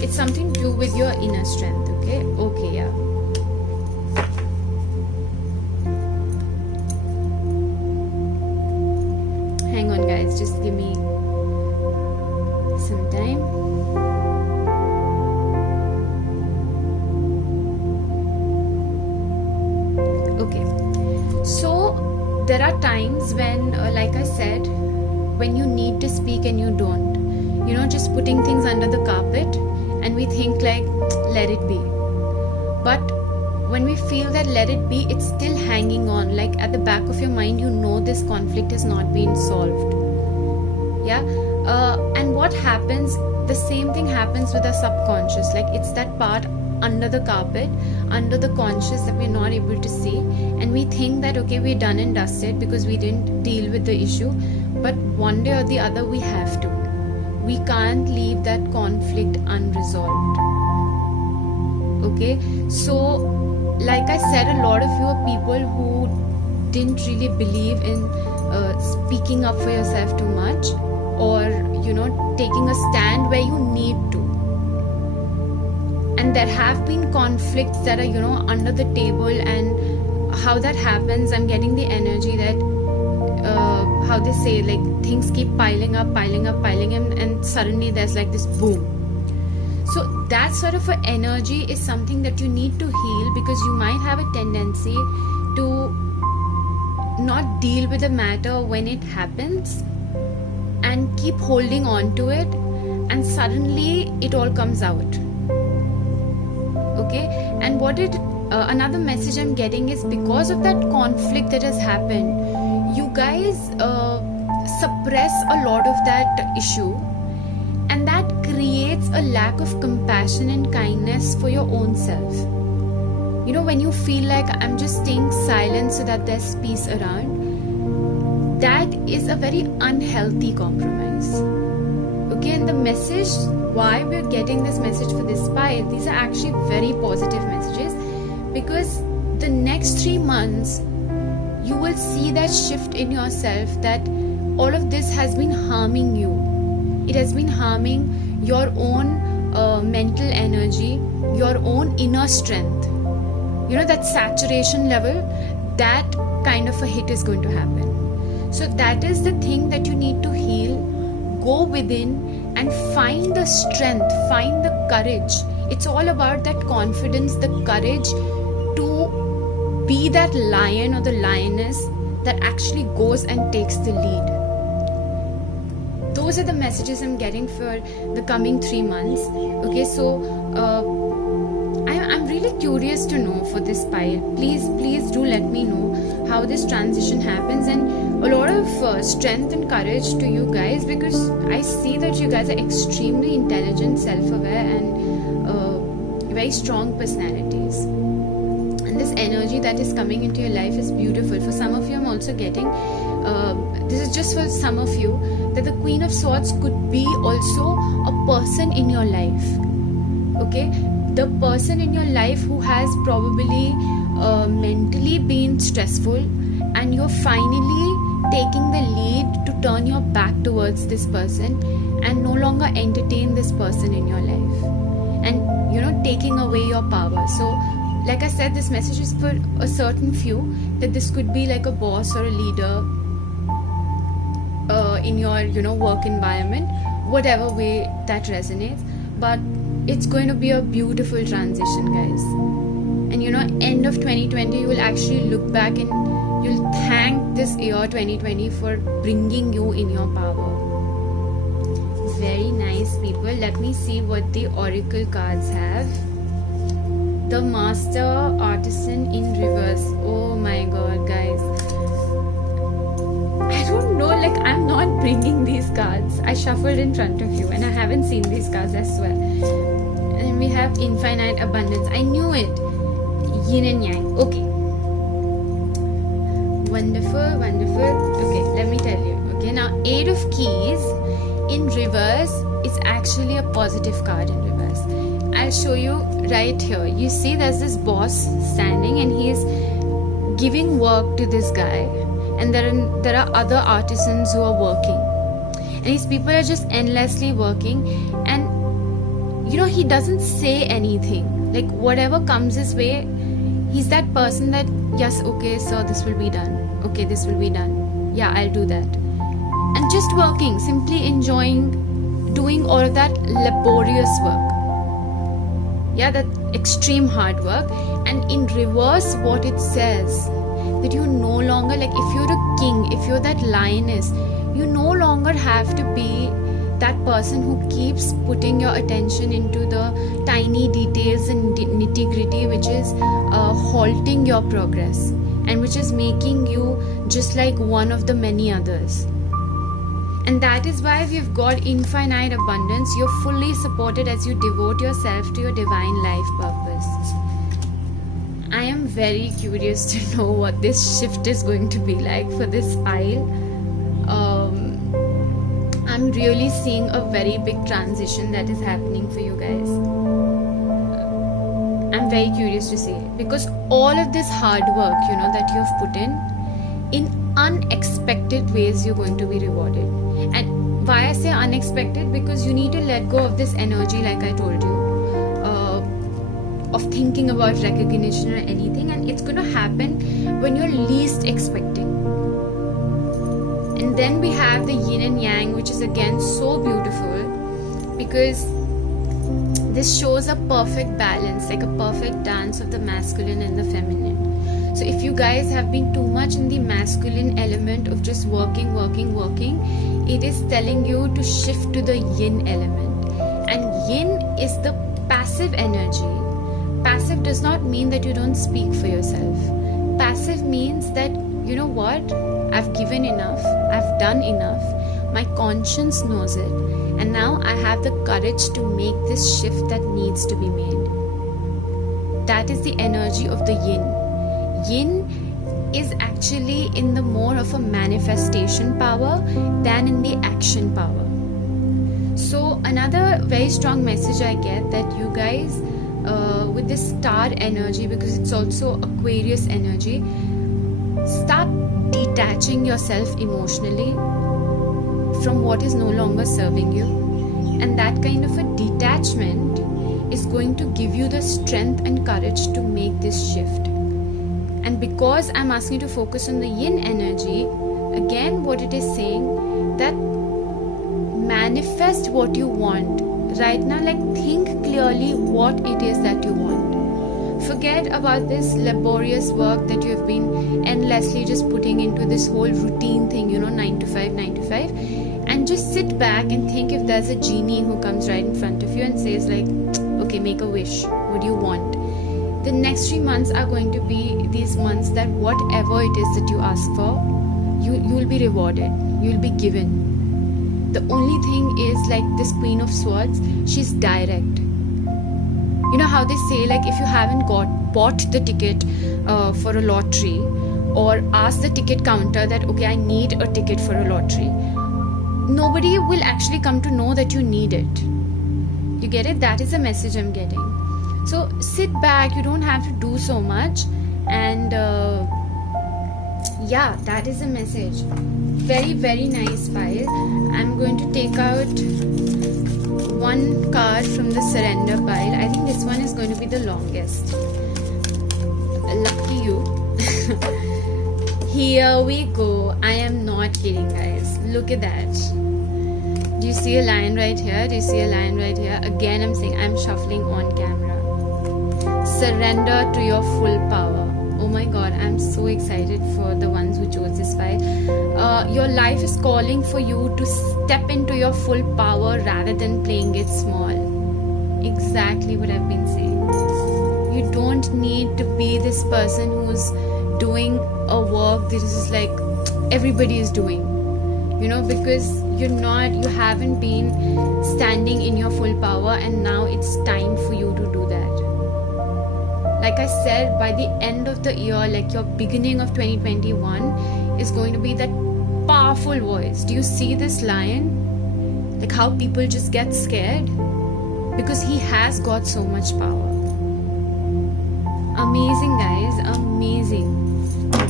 It's something to do with your inner strength, okay? Okay, yeah. Hang on, guys, just give me some time. Okay, so there are times when, like I said, when you need to speak and you don't. Just putting things under the carpet, and we think like, let it be. But when we feel that let it be, it's still hanging on. Like at the back of your mind, this conflict has not been solved. Yeah. And what happens, the same thing happens with the subconscious. Like it's that part under the carpet, under the conscious that we're not able to see. And we think that, okay, we're done and dusted because we didn't deal with the issue. But one day or the other, we have to. We can't leave that conflict unresolved. Okay, so like I said, a lot of you are people who didn't really believe in speaking up for yourself too much, or taking a stand where you need to. And there have been conflicts that are under the table, and how that happens, I'm getting the energy that how they say, like, things keep piling up, and suddenly there's like this boom. So that sort of an energy is something that you need to heal, because you might have a tendency to not deal with the matter when it happens and keep holding on to it, and suddenly it all comes out. Okay, and another message I'm getting is, because of that conflict that has happened, you guys suppress a lot of that issue, and that creates a lack of compassion and kindness for your own self. When you feel like I'm just staying silent so that there's peace around, that is a very unhealthy compromise. Okay, and the message, why we're getting this message for this spy, these are actually very positive messages, because the next 3 months you will see that shift in yourself, that all of this has been harming you. It has been harming your own mental energy, your own inner strength. That saturation level, that kind of a hit is going to happen. So that is the thing that you need to heal. Go within and find the strength, find the courage. It's all about that confidence, the courage to be that lion or the lioness that actually goes and takes the lead. Those are the messages I'm getting for the coming 3 months. Okay, so I'm really curious to know for this pile. Please do let me know how this transition happens, and a lot of strength and courage to you guys, because I see that you guys are extremely intelligent, self-aware, and very strong personalities. And this energy that is coming into your life is beautiful. For some of you, I'm also getting, this is just for some of you, that the Queen of Swords could be also a person in your life. Okay, the person in your life who has probably mentally been stressful, and you're finally taking the lead to turn your back towards this person and no longer entertain this person in your life, and taking away your power. So like I said, this message is for a certain few, that this could be like a boss or a leader in your work environment, whatever way that resonates. But it's going to be a beautiful transition, guys. And end of 2020, you will actually look back and you'll thank this year 2020 for bringing you in your power. Very nice, people. Let me see what the oracle cards have. The Master, Artisan in reverse. Oh my god, guys. I don't know, like, I'm not bringing these cards. I shuffled in front of you and I haven't seen these cards, I swear. And we have Infinite Abundance. I knew it. Yin and Yang. Okay. Wonderful, wonderful. Okay, let me tell you. Okay, now 8 of Keys in reverse is actually a positive card in reverse. I'll show you right here. You see there's this boss standing and he's giving work to this guy. And there are other artisans who are working. And these people are just endlessly working. And he doesn't say anything. Like, whatever comes his way, he's that person that, yes, okay, sir, this will be done. Okay, this will be done. Yeah, I'll do that. And just working, simply enjoying doing all of that laborious work. Yeah, that extreme hard work. And in reverse, what it says, that you no longer, like, if you're a king, if you're that lioness, you no longer have to be that person who keeps putting your attention into the tiny details and nitty-gritty, which is halting your progress and which is making you just like one of the many others. And that is why we've got infinite abundance. You're fully supported as you devote yourself to your divine life purpose. I am very curious to know what this shift is going to be like for this pile. I'm really seeing a very big transition that is happening for you guys. I'm very curious to see, because all of this hard work, that you have put in unexpected ways, you're going to be rewarded. And why I say unexpected, because you need to let go of this energy, like I told you, of thinking about recognition or anything, and it's going to happen when you're least expecting. And then we have the yin and yang, which is again so beautiful, because this shows a perfect balance, like a perfect dance of the masculine and the feminine. So if you guys have been too much in the masculine element of just working, it is telling you to shift to the yin element. And yin is the passive energy. Passive does not mean that you don't speak for yourself. Passive means that, you know what, I've given enough, I've done enough, my conscience knows it, and now I have the courage to make this shift that needs to be made. That is the energy of the yin. Yin is actually in the more of a manifestation power than in the action power. So another very strong message I get, that you guys, with this star energy, because it's also Aquarius energy, start detaching yourself emotionally from what is no longer serving you. And that kind of a detachment is going to give you the strength and courage to make this shift. And because I'm asking you to focus on the yin energy, again what it is saying, that manifest what you want right now. Like, think clearly what it is that you want. Forget about this laborious work that you have been endlessly just putting into this whole routine thing, 9 to 5, 9 to 5, and just sit back and think if there's a genie who comes right in front of you and says like, okay, make a wish, what do you want? The next 3 months are going to be these months that whatever it is that you ask for, you'll be rewarded, you'll be given. The only thing is, like this Queen of Swords, she's direct. You know how they say, like, if you haven't bought the ticket for a lottery, or ask the ticket counter that, okay, I need a ticket for a lottery, nobody will actually come to know that you need it. You get it? That is the message I'm getting. So sit back, you don't have to do so much, and yeah, that is the message. Very, very nice pile. I'm going to take out one card from the surrender pile. I think this one is going to be the longest. Lucky you. Here we go. I am not kidding, guys. Look at that. Do you see a line right here? Do you see a line right here? Again, I'm saying I'm shuffling on camera. Surrender to your full power. Oh my god, I'm so excited for the ones who chose this file. Your life is calling for you to step into your full power rather than playing it small. Exactly what I've been saying. You don't need to be this person who's doing a work that is like everybody is doing, because you haven't been standing in your full power, and now it's time for you to do that. Like I said, by the end of the year, like your beginning of 2021 is going to be that powerful voice. Do you see this lion? Like how people just get scared because he has got so much power. Amazing, guys, amazing.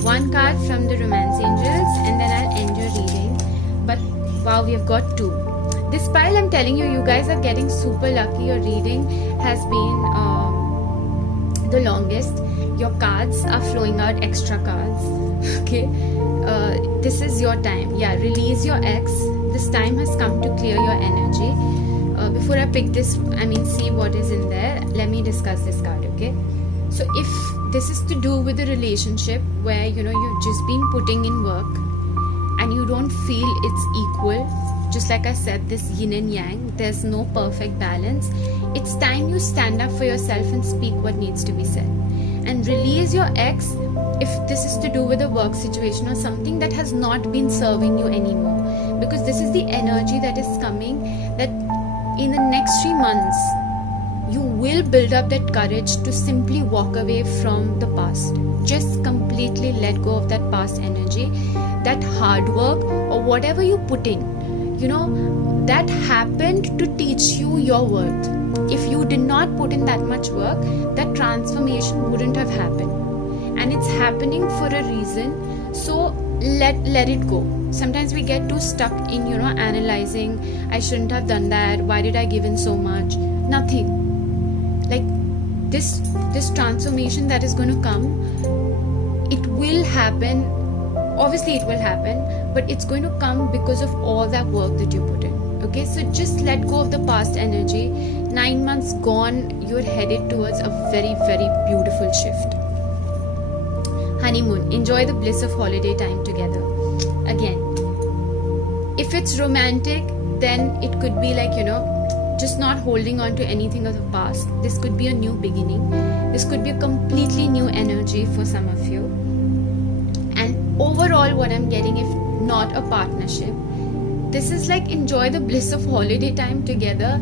One card from the Romance Angels, and then I'll end your reading. But wow, we have got two. This pile, I'm telling you, you guys are getting super lucky. Your reading has been the longest. Your cards are flowing out, extra cards. Okay, this is your time. Yeah, release your ex. This time has come to clear your energy. Before I pick this, see what is in there, let me discuss this card. Okay, so if this is to do with a relationship where you've just been putting in work and you don't feel it's equal, just like I said, this yin and yang, there's no perfect balance. It's time you stand up for yourself and speak what needs to be said, and release your ex if this is to do with a work situation or something that has not been serving you anymore, because this is the energy that is coming, that in the next 3 months you will build up that courage to simply walk away from the past. Just completely let go of that past energy, that hard work or whatever you put in, that happened to teach you your worth. If you did not put in that much work, that transformation wouldn't have happened, and it's happening for a reason. So let it go. Sometimes we get too stuck in analyzing, I shouldn't have done that, why did I give in so much? Nothing. Like this transformation that is going to come, it will happen. Obviously it will happen, but it's going to come because of all that work that you put in. Okay, so just let go of the past energy. 9 months gone, you're headed towards a very, very beautiful shift. Honeymoon, enjoy the bliss of holiday time together. Again, if it's romantic, then it could be like, just not holding on to anything of the past. This could be a new beginning. This could be a completely new energy for some of you. And overall, what I'm getting, if not a partnership, this is like enjoy the bliss of holiday time together,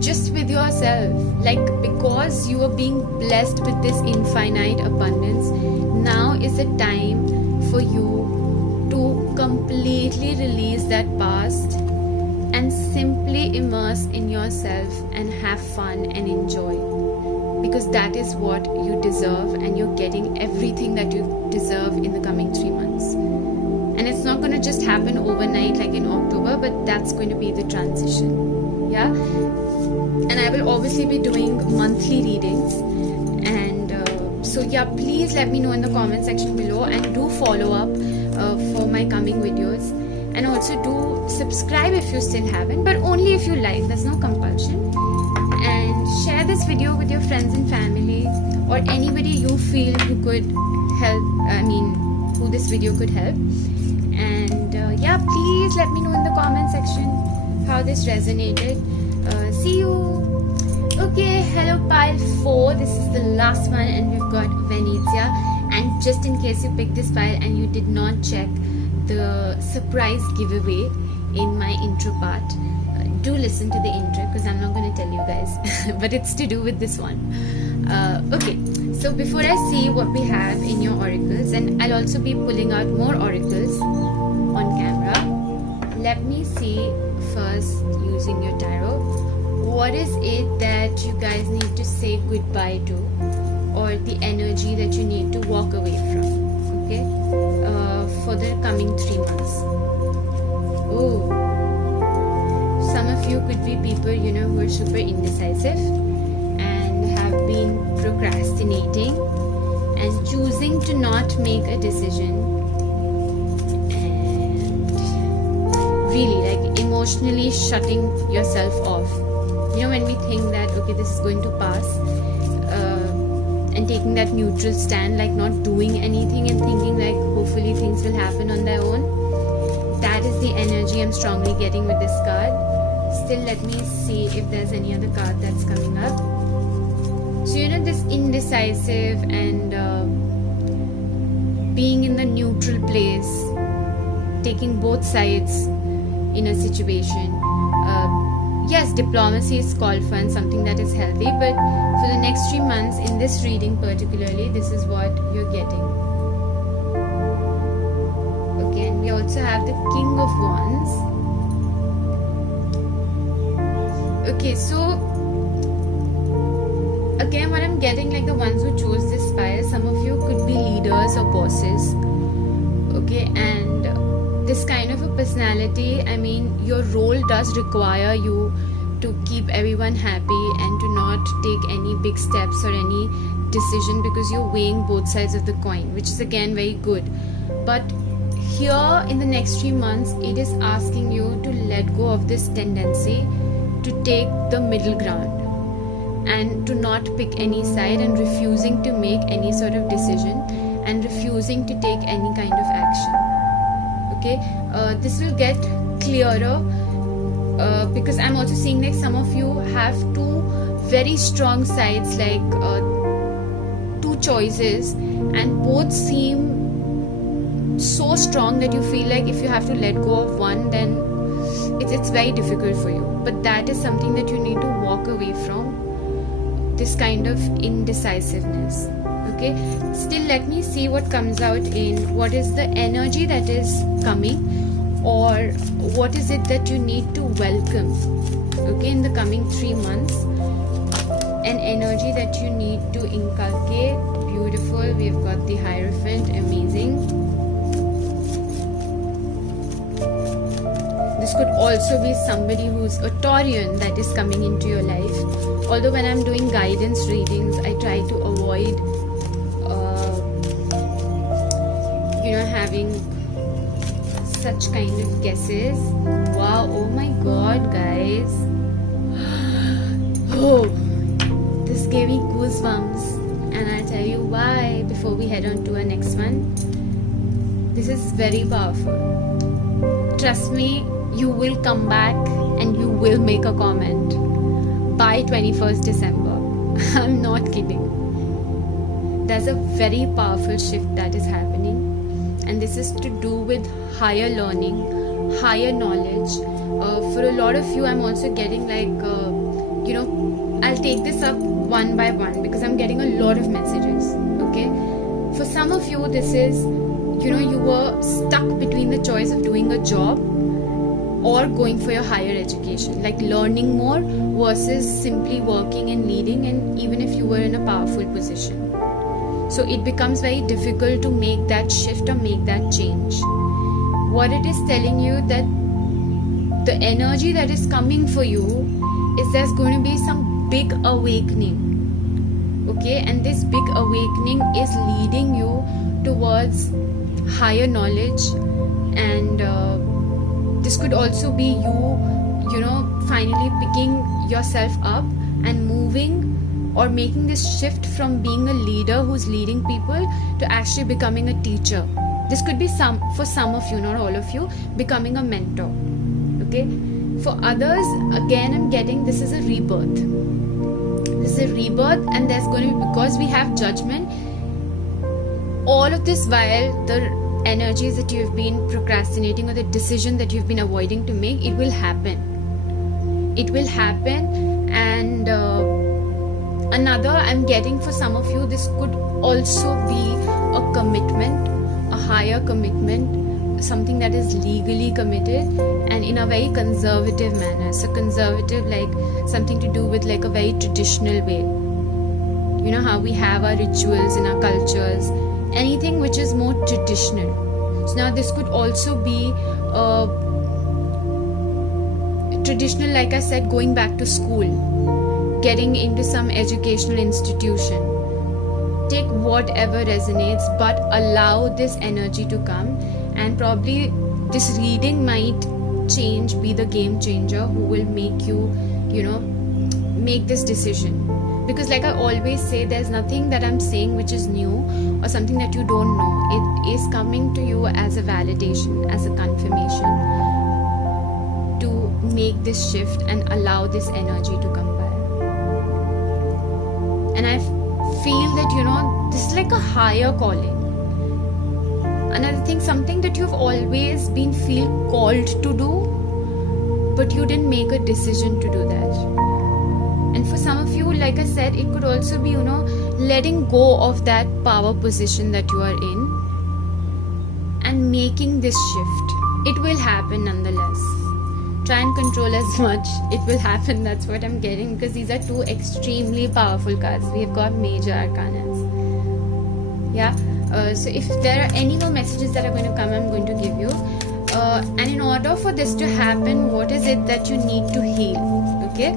just with yourself. Like, because you are being blessed with this infinite abundance, now is the time for you to completely release that past and simply immerse in yourself and have fun and enjoy, because that is what you deserve, and you're getting everything that you deserve in the coming 3 months. And it's not going to just happen overnight like in October, but that's going to be the transition. Yeah, and I will obviously be doing monthly readings, and so yeah, please let me know in the comment section below, and do follow up for my coming videos. and also do subscribe if you still haven't, but only if you like. There's no compulsion. And share this video with your friends and family, or anybody you feel who could help, who this video could help. And yeah, please let me know in the comment section how this resonated. See you. Okay, hello pile 4. This is the last one, and we've got Venezia. And just in case you picked this pile and you did not check the surprise giveaway in my intro part, do listen to the intro, because I'm not going to tell you guys, but it's to do with this one. Okay, so before I see what we have in your oracles, and I'll also be pulling out more oracles on camera, let me see first, using your tarot, what is it that you guys need to say goodbye to, or the energy that you need to walk away from, okay, for the coming 3 months. Oh, some of you could be people, who are super indecisive and have been procrastinating and choosing to not make a decision, and really like emotionally shutting yourself off. When we think that, okay, this is going to pass, and taking that neutral stand, like not doing anything and thinking like hopefully things will happen on their own. That is the energy I'm strongly getting with this card. Still, let me see if there's any other card that's coming up. So, this indecisive and being in the neutral place, taking both sides in a situation. Yes, diplomacy is called for and something that is healthy, but for the next 3 months, in this reading particularly, this is what you're getting. Okay, and we also have the King of Wands. Okay, so again, what I'm getting, like the ones who chose this pile, some of you could be leaders or bosses, okay, and this kind of a personality, your role does require you to keep everyone happy and to not take any big steps or any decision, because you're weighing both sides of the coin, which is again very good. But here in the next 3 months, it is asking you to let go of this tendency to take the middle ground and to not pick any side, and refusing to make any sort of decision, and refusing to take any kind of action. Okay, this will get clearer, because I'm also seeing like some of you have 2 very strong sides, like 2 choices, and both seem so strong that you feel like if you have to let go of one, then it's very difficult for you. But that is something that you need to walk away from, this kind of indecisiveness. Okay, still let me see what comes out in what is the energy that is coming, or what is it that you need to welcome, okay, in the coming 3 months. An energy that you need to inculcate. Beautiful. We've got the Hierophant. Amazing. This could also be somebody who's a Taurian that is coming into your life. Although when I'm doing guidance readings, I try to avoid having such kind of guesses. Wow, oh my god, guys. Oh, this gave me goosebumps, and I'll tell you why before we head on to our next one. This is very powerful. Trust me, you will come back and you will make a comment by 21st December. I'm not kidding. There's a very powerful shift that is happening, and this is to do with higher learning, higher knowledge. For a lot of you, I'm also getting like, I'll take this up one by one because I'm getting a lot of messages, okay? For some of you, this is, you were stuck between the choice of doing a job or going for your higher education, like learning more versus simply working and leading, and even if you were in a powerful position. So it becomes very difficult to make that shift or make that change. What it is telling you, that the energy that is coming for you is there's going to be some big awakening, okay? And this big awakening is leading you towards higher knowledge and this could also be you know, finally picking yourself up and moving or making this shift from being a leader who's leading people to actually becoming a teacher. This could be for some of you, not all of you, becoming a mentor. Okay? For others, again, I'm getting this is a rebirth. This is a rebirth, and there's going to be, because we have judgment, all of this while the energies that you've been procrastinating or the decision that you've been avoiding to make, it will happen. It will happen. And another, I'm getting for some of you, this could also be a commitment, a higher commitment, something that is legally committed and in a very conservative manner. So conservative, like something to do with like a very traditional way. You know how we have our rituals in our cultures, anything which is more traditional. So now this could also be traditional, like I said, going back to school, getting into some educational institution. Take whatever resonates, but allow this energy to come, and probably this reading might be the game changer who will make you, you know, make this decision. Because like I always say, there's nothing that I'm saying which is new or something that you don't know. It is coming to you as a validation, as a confirmation to make this shift and allow this energy to come by. And I feel that, you know, this is like a higher calling. Another thing, something that you've always been feel called to do, but you didn't make a decision to do that. And for some of you, like I said, it could also be, you know, letting go of that power position that you are in and making this shift. It will happen nonetheless. Try and control as much. It will happen. That's what I'm getting, because these are two extremely powerful cards. We have got major arcanas. Yeah. So if there are any more messages that are going to come, I'm going to give you. And in order for this to happen, what is it that you need to heal? Okay.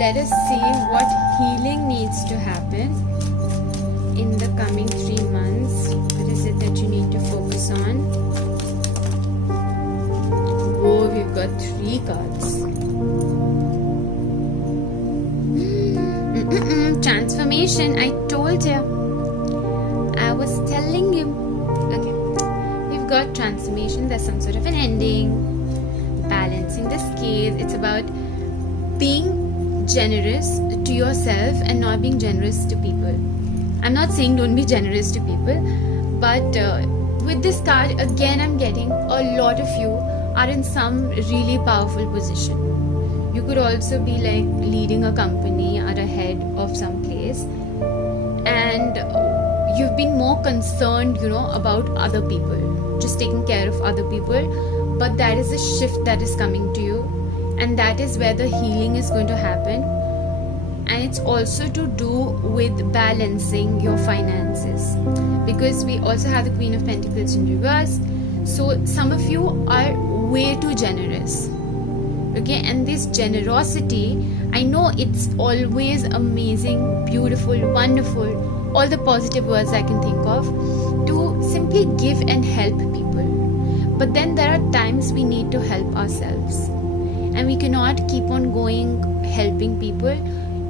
Let us see what healing needs to happen in the coming 3 months. What is it that you need to focus on? Oh, we've got 3 cards. Transformation. I told you. I was telling you. Okay. We've got transformation. There's some sort of an ending. Balancing the scales. It's about being generous to yourself and not being generous to people. I'm not saying don't be generous to people, but with this card, again, I'm getting a lot of you are in some really powerful position. You could also be like leading a company or a head of some place, and you've been more concerned, you know, about other people, just taking care of other people. But that is a shift that is coming to you, and that is where the healing is going to happen. And it's also to do with balancing your finances, because we also have the Queen of Pentacles in reverse. So some of you are way too generous. Okay, and this generosity, I know it's always amazing, beautiful, wonderful, all the positive words I can think of, to simply give and help people. But then there are times we need to help ourselves, and we cannot keep on going helping people.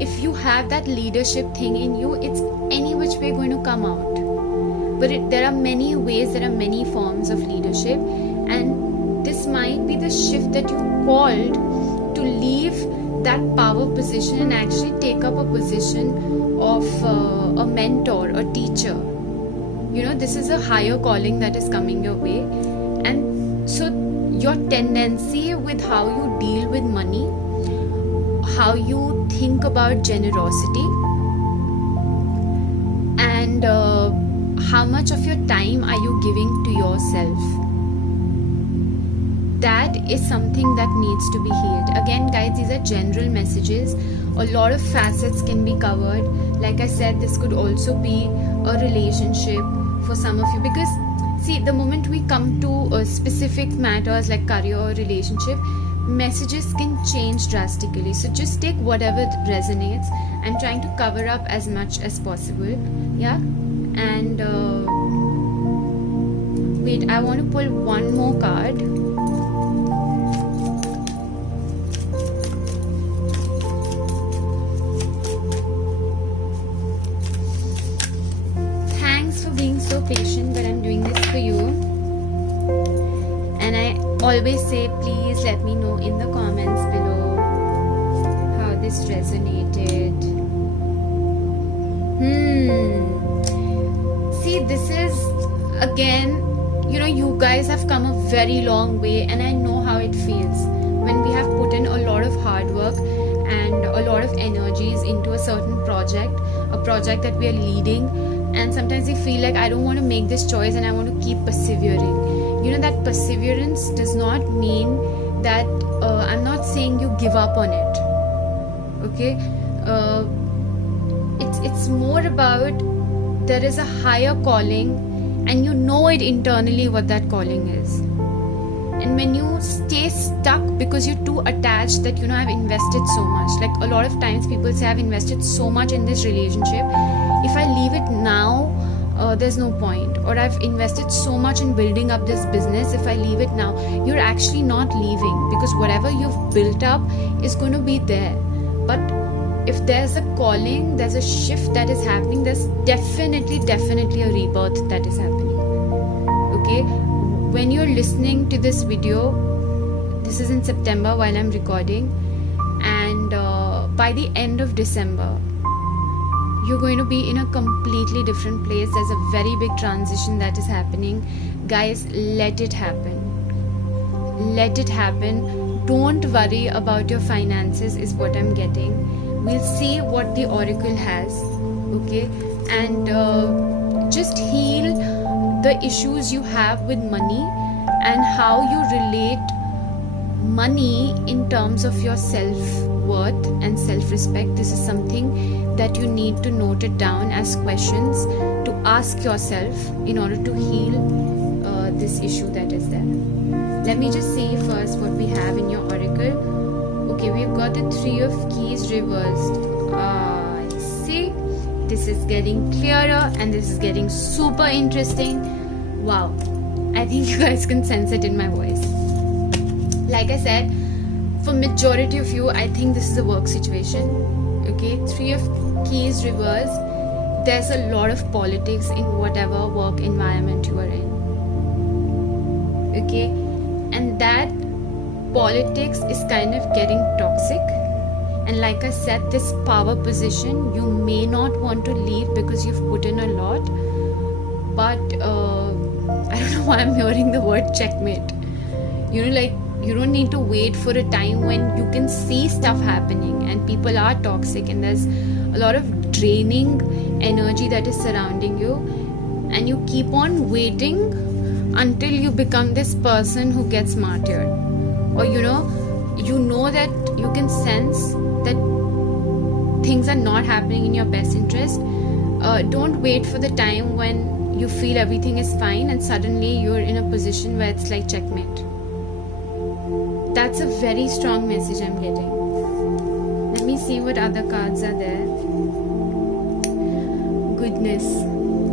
If you have that leadership thing in you, it's any which way going to come out. But there are many ways, there are many forms of leadership, and this might be the shift that you called to leave that power position and actually take up a position of a mentor, a teacher. You know, this is a higher calling that is coming your way. And so your tendency with how you deal with money, how you think about generosity, and how much of your time are you giving to yourself, that is something that needs to be healed. Again, guys, these are general messages. A lot of facets can be covered. Like I said, this could also be a relationship for some of you, because see, the moment we come to specific matters like career or relationship, messages can change drastically. So just take whatever resonates. I'm trying to cover up as much as possible. Yeah. And wait, I want to pull one more card. so patient, but I'm doing this for you. And I always say, please let me know in the comments below how this resonated. See, this is again, you guys have come a very long way, and I know how it feels when we have put in a lot of hard work and a lot of energies into a certain project, a project that we are leading, and sometimes we feel like I don't want to make this choice and I want to keep persevering. That perseverance does not mean that I'm not saying you give up on it, okay? It's more about there is a higher calling, and you know it internally what that calling is. And when you stay stuck because you're too attached that I've invested so much, like a lot of times people say I've invested so much in this relationship, if I leave it now, there's no point. Or I've invested so much in building up this business, if I leave it now, you're actually not leaving, because whatever you've built up is going to be there. But if there's a calling, there's a shift that is happening, there's definitely a rebirth that is happening. Okay, when you're listening to this video, this is in September while I'm recording, and by the end of December, you're going to be in a completely different place. There's a very big transition that is happening. Guys, let it happen. Let it happen. Don't worry about your finances is what I'm getting. We'll see what the oracle has, okay? And just heal the issues you have with money and how you relate money in terms of your self-worth and self-respect. This is something that you need to note it down as questions to ask yourself in order to heal this issue that is there. Let me just see first what we have in your oracle. Okay, we've got the 3 of keys reversed. I see. This is getting clearer and this is getting super interesting. Wow. I think you guys can sense it in my voice. Like I said, for majority of you, I think this is a work situation. Okay, 3 of keys reversed. There's a lot of politics in whatever work environment you are in. Okay, and that politics is kind of getting toxic, and like I said, this power position you may not want to leave because you've put in a lot, but I don't know why I'm hearing the word checkmate. Like you don't need to wait for a time when you can see stuff happening and people are toxic and there's a lot of draining energy that is surrounding you, and you keep on waiting until you become this person who gets martyred. Or you know that you can sense that things are not happening in your best interest. Don't wait for the time when you feel everything is fine and suddenly you're in a position where it's like checkmate. That's a very strong message I'm getting. Let me see what other cards are there. Goodness.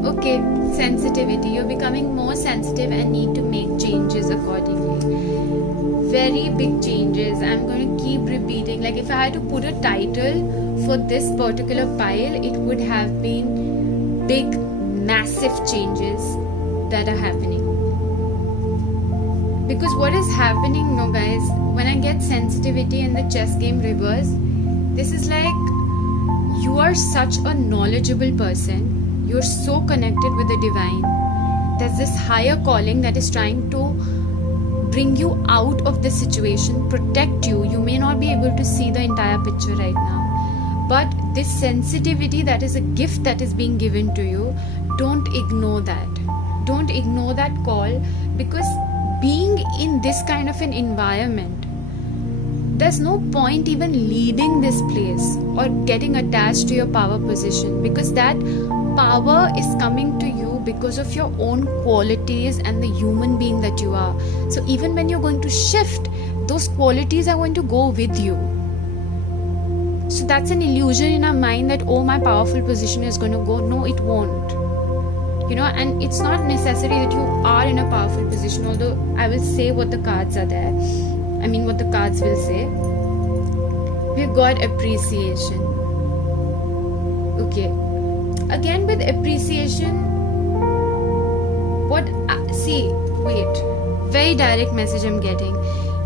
Okay, sensitivity. You're becoming more sensitive and need to make changes accordingly. Very big changes. I'm going to keep repeating. Like if I had to put a title for this particular pile, it would have been big, massive changes that are happening. Because what is happening now, guys, when I get sensitivity in the chess game reverse, this is like you are such a knowledgeable person. You're so connected with the divine. There's this higher calling that is trying to bring you out of this situation, protect you. You may not be able to see the entire picture right now, but this sensitivity that is a gift that is being given to you, don't ignore that. Don't ignore that call, because being in this kind of an environment, there's no point even leading this place or getting attached to your power position, because that power is coming to you because of your own qualities and the human being that you are. So even when you're going to shift, those qualities are going to go with you. So that's an illusion in our mind that, oh, my powerful position is going to go. No, it won't. And it's not necessary that you are in a powerful position, although I will say what the cards are there. What the cards will say. We've got appreciation. Okay. Again, with appreciation, wait, very direct message I'm getting.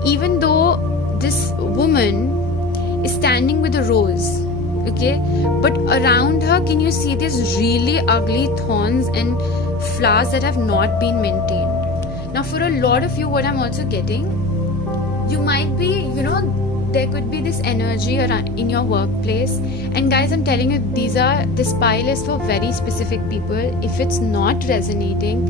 Even though this woman is standing with a rose, okay, but around her, can you see these really ugly thorns and flowers that have not been maintained? Now, for a lot of you, what I'm also getting, you might be, there could be this energy around in your workplace, and guys, I'm telling you, this pile is for very specific people. If it's not resonating,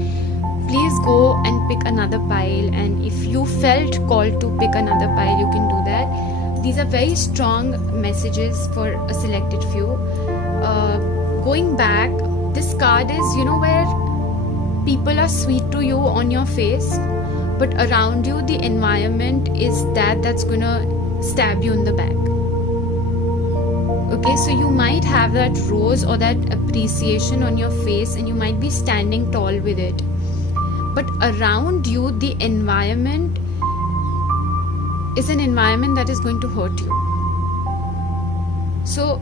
please go and pick another pile, and if you felt called to pick another pile, you can do that. These are very strong messages for a selected few. Going back, this card is, where people are sweet to you on your face, but around you the environment is that's gonna stab you in the back. Okay, so you might have that rose or that appreciation on your face, and you might be standing tall with it, but around you the environment is an environment that is going to hurt you. So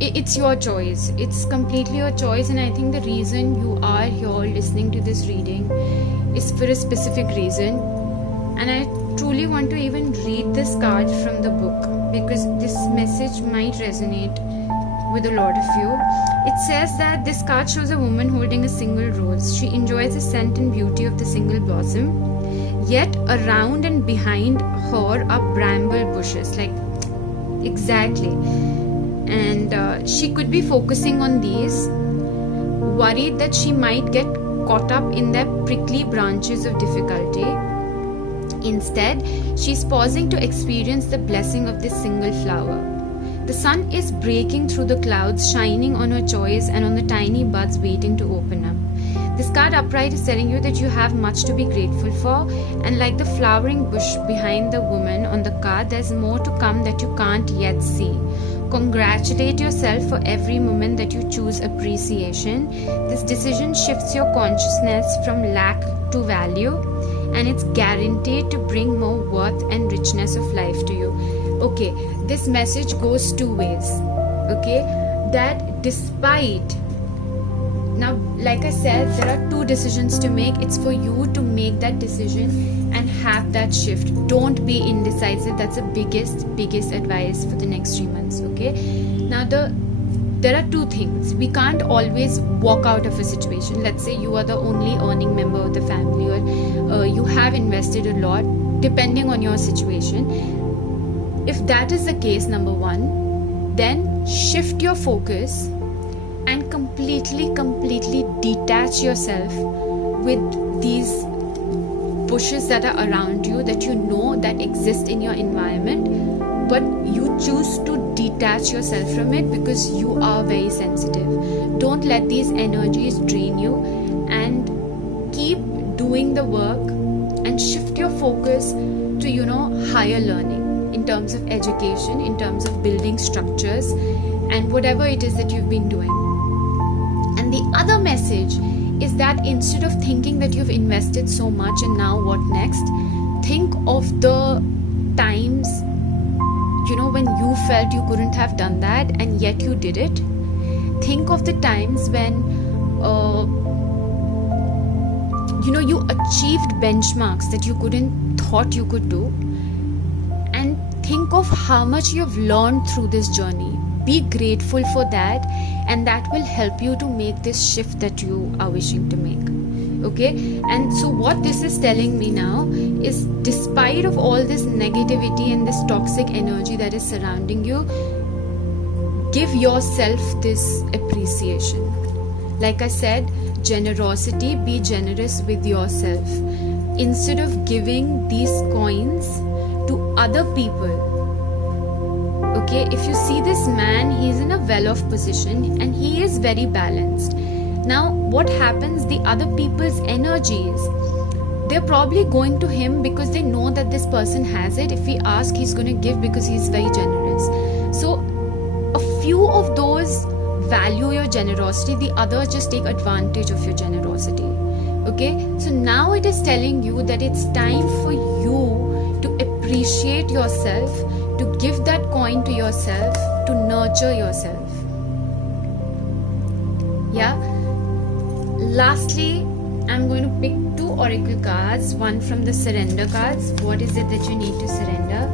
it's your choice. It's completely your choice, and I think the reason you are here listening to this reading is for a specific reason. And I truly want to even read this card from the book, because this message might resonate with a lot of you. It says that this card shows a woman holding a single rose. She enjoys the scent and beauty of the single blossom, yet around and behind her are bramble bushes, like exactly. And she could be focusing on these, worried that she might get caught up in their prickly branches of difficulty. Instead, she's pausing to experience the blessing of this single flower. The sun is breaking through the clouds, shining on her choice and on the tiny buds waiting to open up. This card upright is telling you that you have much to be grateful for, and like the flowering bush behind the woman on the card, there's more to come that you can't yet see. Congratulate yourself for every moment that you choose appreciation. This decision shifts your consciousness from lack to value, and it's guaranteed to bring more worth and richness of life to you. Okay, this message goes two ways. Okay, that despite, now like I said, there are two decisions to make. It's for you to make that decision and have that shift. Don't be indecisive. That's the biggest advice for the next 3 months. Okay, now there are two things. We can't always walk out of a situation. Let's say you are the only earning member of the family, or you have invested a lot, depending on your situation. If that is the case, number one, then shift your focus and completely detach yourself with these bushes that are around you, that you know that exist in your environment, but you choose to detach yourself from it because you are very sensitive. Don't let these energies drain you, and keep doing the work and shift your focus to higher learning, in terms of education, in terms of building structures, and whatever it is that you've been doing. And the other message is that instead of thinking that you've invested so much and now what next, think of the times when you felt you couldn't have done that and yet you did it. Think of the times when you achieved benchmarks that you couldn't thought you could do, and think of how much you've learned through this journey. Be grateful for that, and that will help you to make this shift that you are wishing to make. Okay, and so what this is telling me now is, despite of all this negativity and this toxic energy that is surrounding you, give yourself this appreciation. Like I said, generosity, be generous with yourself. Instead of giving these coins to other people, okay, if you see this man, he's in a well-off position and he is very balanced. Now what happens, the other people's energies, they're probably going to him because they know that this person has it. If he asks, he's going to give because he's very generous. So a few of those value your generosity, the others just take advantage of your generosity. Okay, so now it is telling you that it's time for you to appreciate yourself, to give that coin to yourself, to nurture yourself. Yeah. Lastly, I'm going to pick 2 oracle cards, one from the surrender cards. What is it that you need to surrender?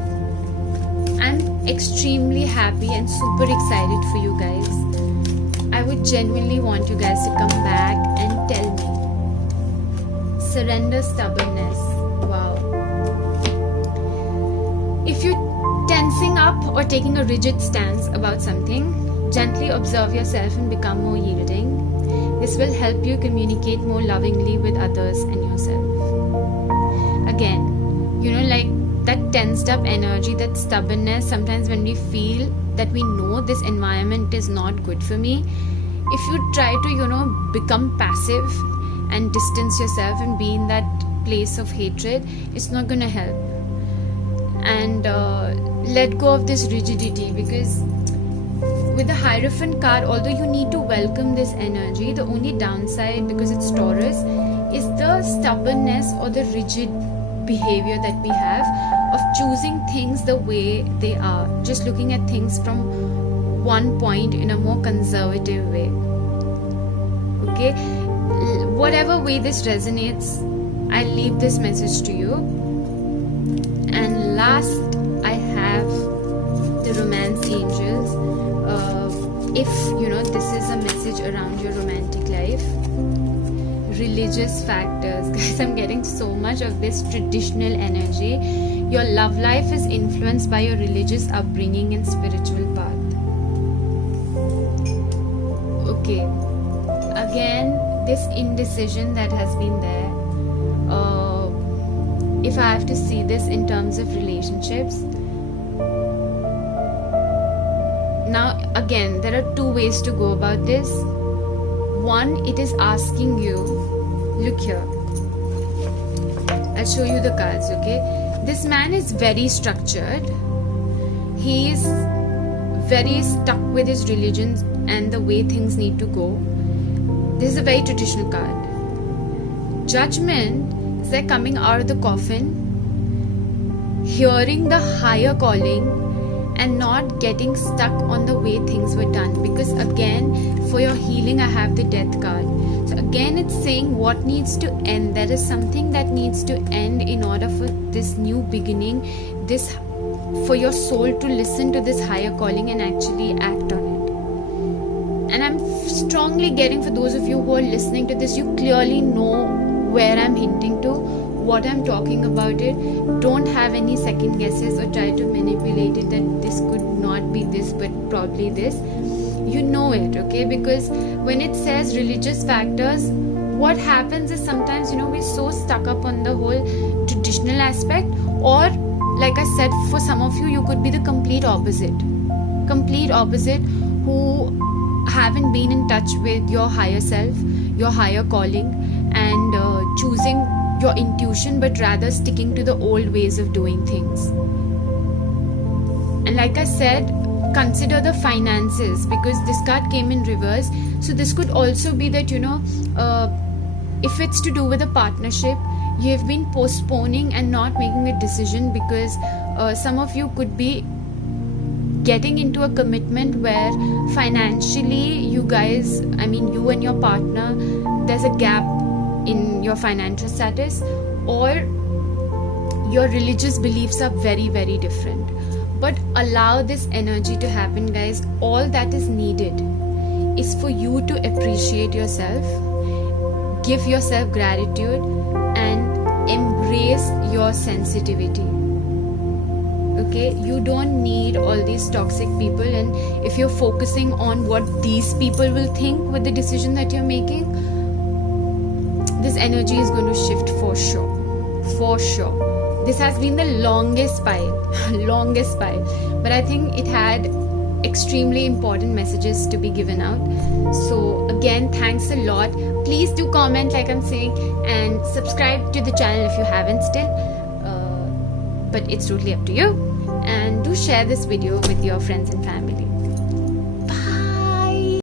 I'm extremely happy and super excited for you guys. I would genuinely want you guys to come back and tell me. Surrender stubbornness. Wow. If you're tensing up or taking a rigid stance about something, gently observe yourself and become more yielding. This will help you communicate more lovingly with others and yourself. Again, like that tensed up energy, that stubbornness, sometimes when we feel that we know this environment is not good for me, if you try to, become passive and distance yourself and be in that place of hatred, it's not going to help. And let go of this rigidity, because with the Hierophant card, although you need to welcome this energy, the only downside, because it's Taurus, is the stubbornness or the rigid behavior that we have of choosing things the way they are, just looking at things from one point in a more conservative way. Okay, whatever way this resonates, I'll leave this message to you. And last, I have the Romance Angels. If this is a message around your romantic life, religious factors, guys, I'm getting so much of this traditional energy. Your love life is influenced by your religious upbringing and spiritual path. Okay, again, this indecision that has been there, if I have to see this in terms of relationships, now again, there are 2 ways to go about this. One, it is asking you, look here, I'll show you the cards, okay? This man is very structured. He is very stuck with his religion and the way things need to go. This is a very traditional card. Judgment is like coming out of the coffin, hearing the higher calling, and not getting stuck on the way things were done. Because again, for your healing, I have the Death card. So again, it's saying what needs to end. There is something that needs to end in order for this new beginning, for your soul to listen to this higher calling and actually act on it. And I'm strongly getting, for those of you who are listening to this, you clearly know where I'm hinting to, what I'm talking about it. Don't have any second guesses or try to manipulate it that this could not be this but probably this. You know it, okay? Because when it says religious factors, what happens is sometimes we're so stuck up on the whole traditional aspect, or like I said, for some of you could be the complete opposite who haven't been in touch with your higher self, your higher calling, and choosing your intuition, but rather sticking to the old ways of doing things. And like I said, consider the finances, because this card came in reverse. So this could also be that if it's to do with a partnership, you have been postponing and not making a decision, because some of you could be getting into a commitment where financially you and your partner, there's a gap in your financial status, or your religious beliefs are very, very different. But allow this energy to happen, guys. All that is needed is for you to appreciate yourself, give yourself gratitude, and embrace your sensitivity. Okay, you don't need all these toxic people, and if you're focusing on what these people will think with the decision that you're making, this energy is going to shift for sure. This has been the longest pile, but I think it had extremely important messages to be given out. So again, thanks a lot. Please do comment, like I'm saying, and subscribe to the channel if you haven't still, but it's totally up to you. And do share this video with your friends and family.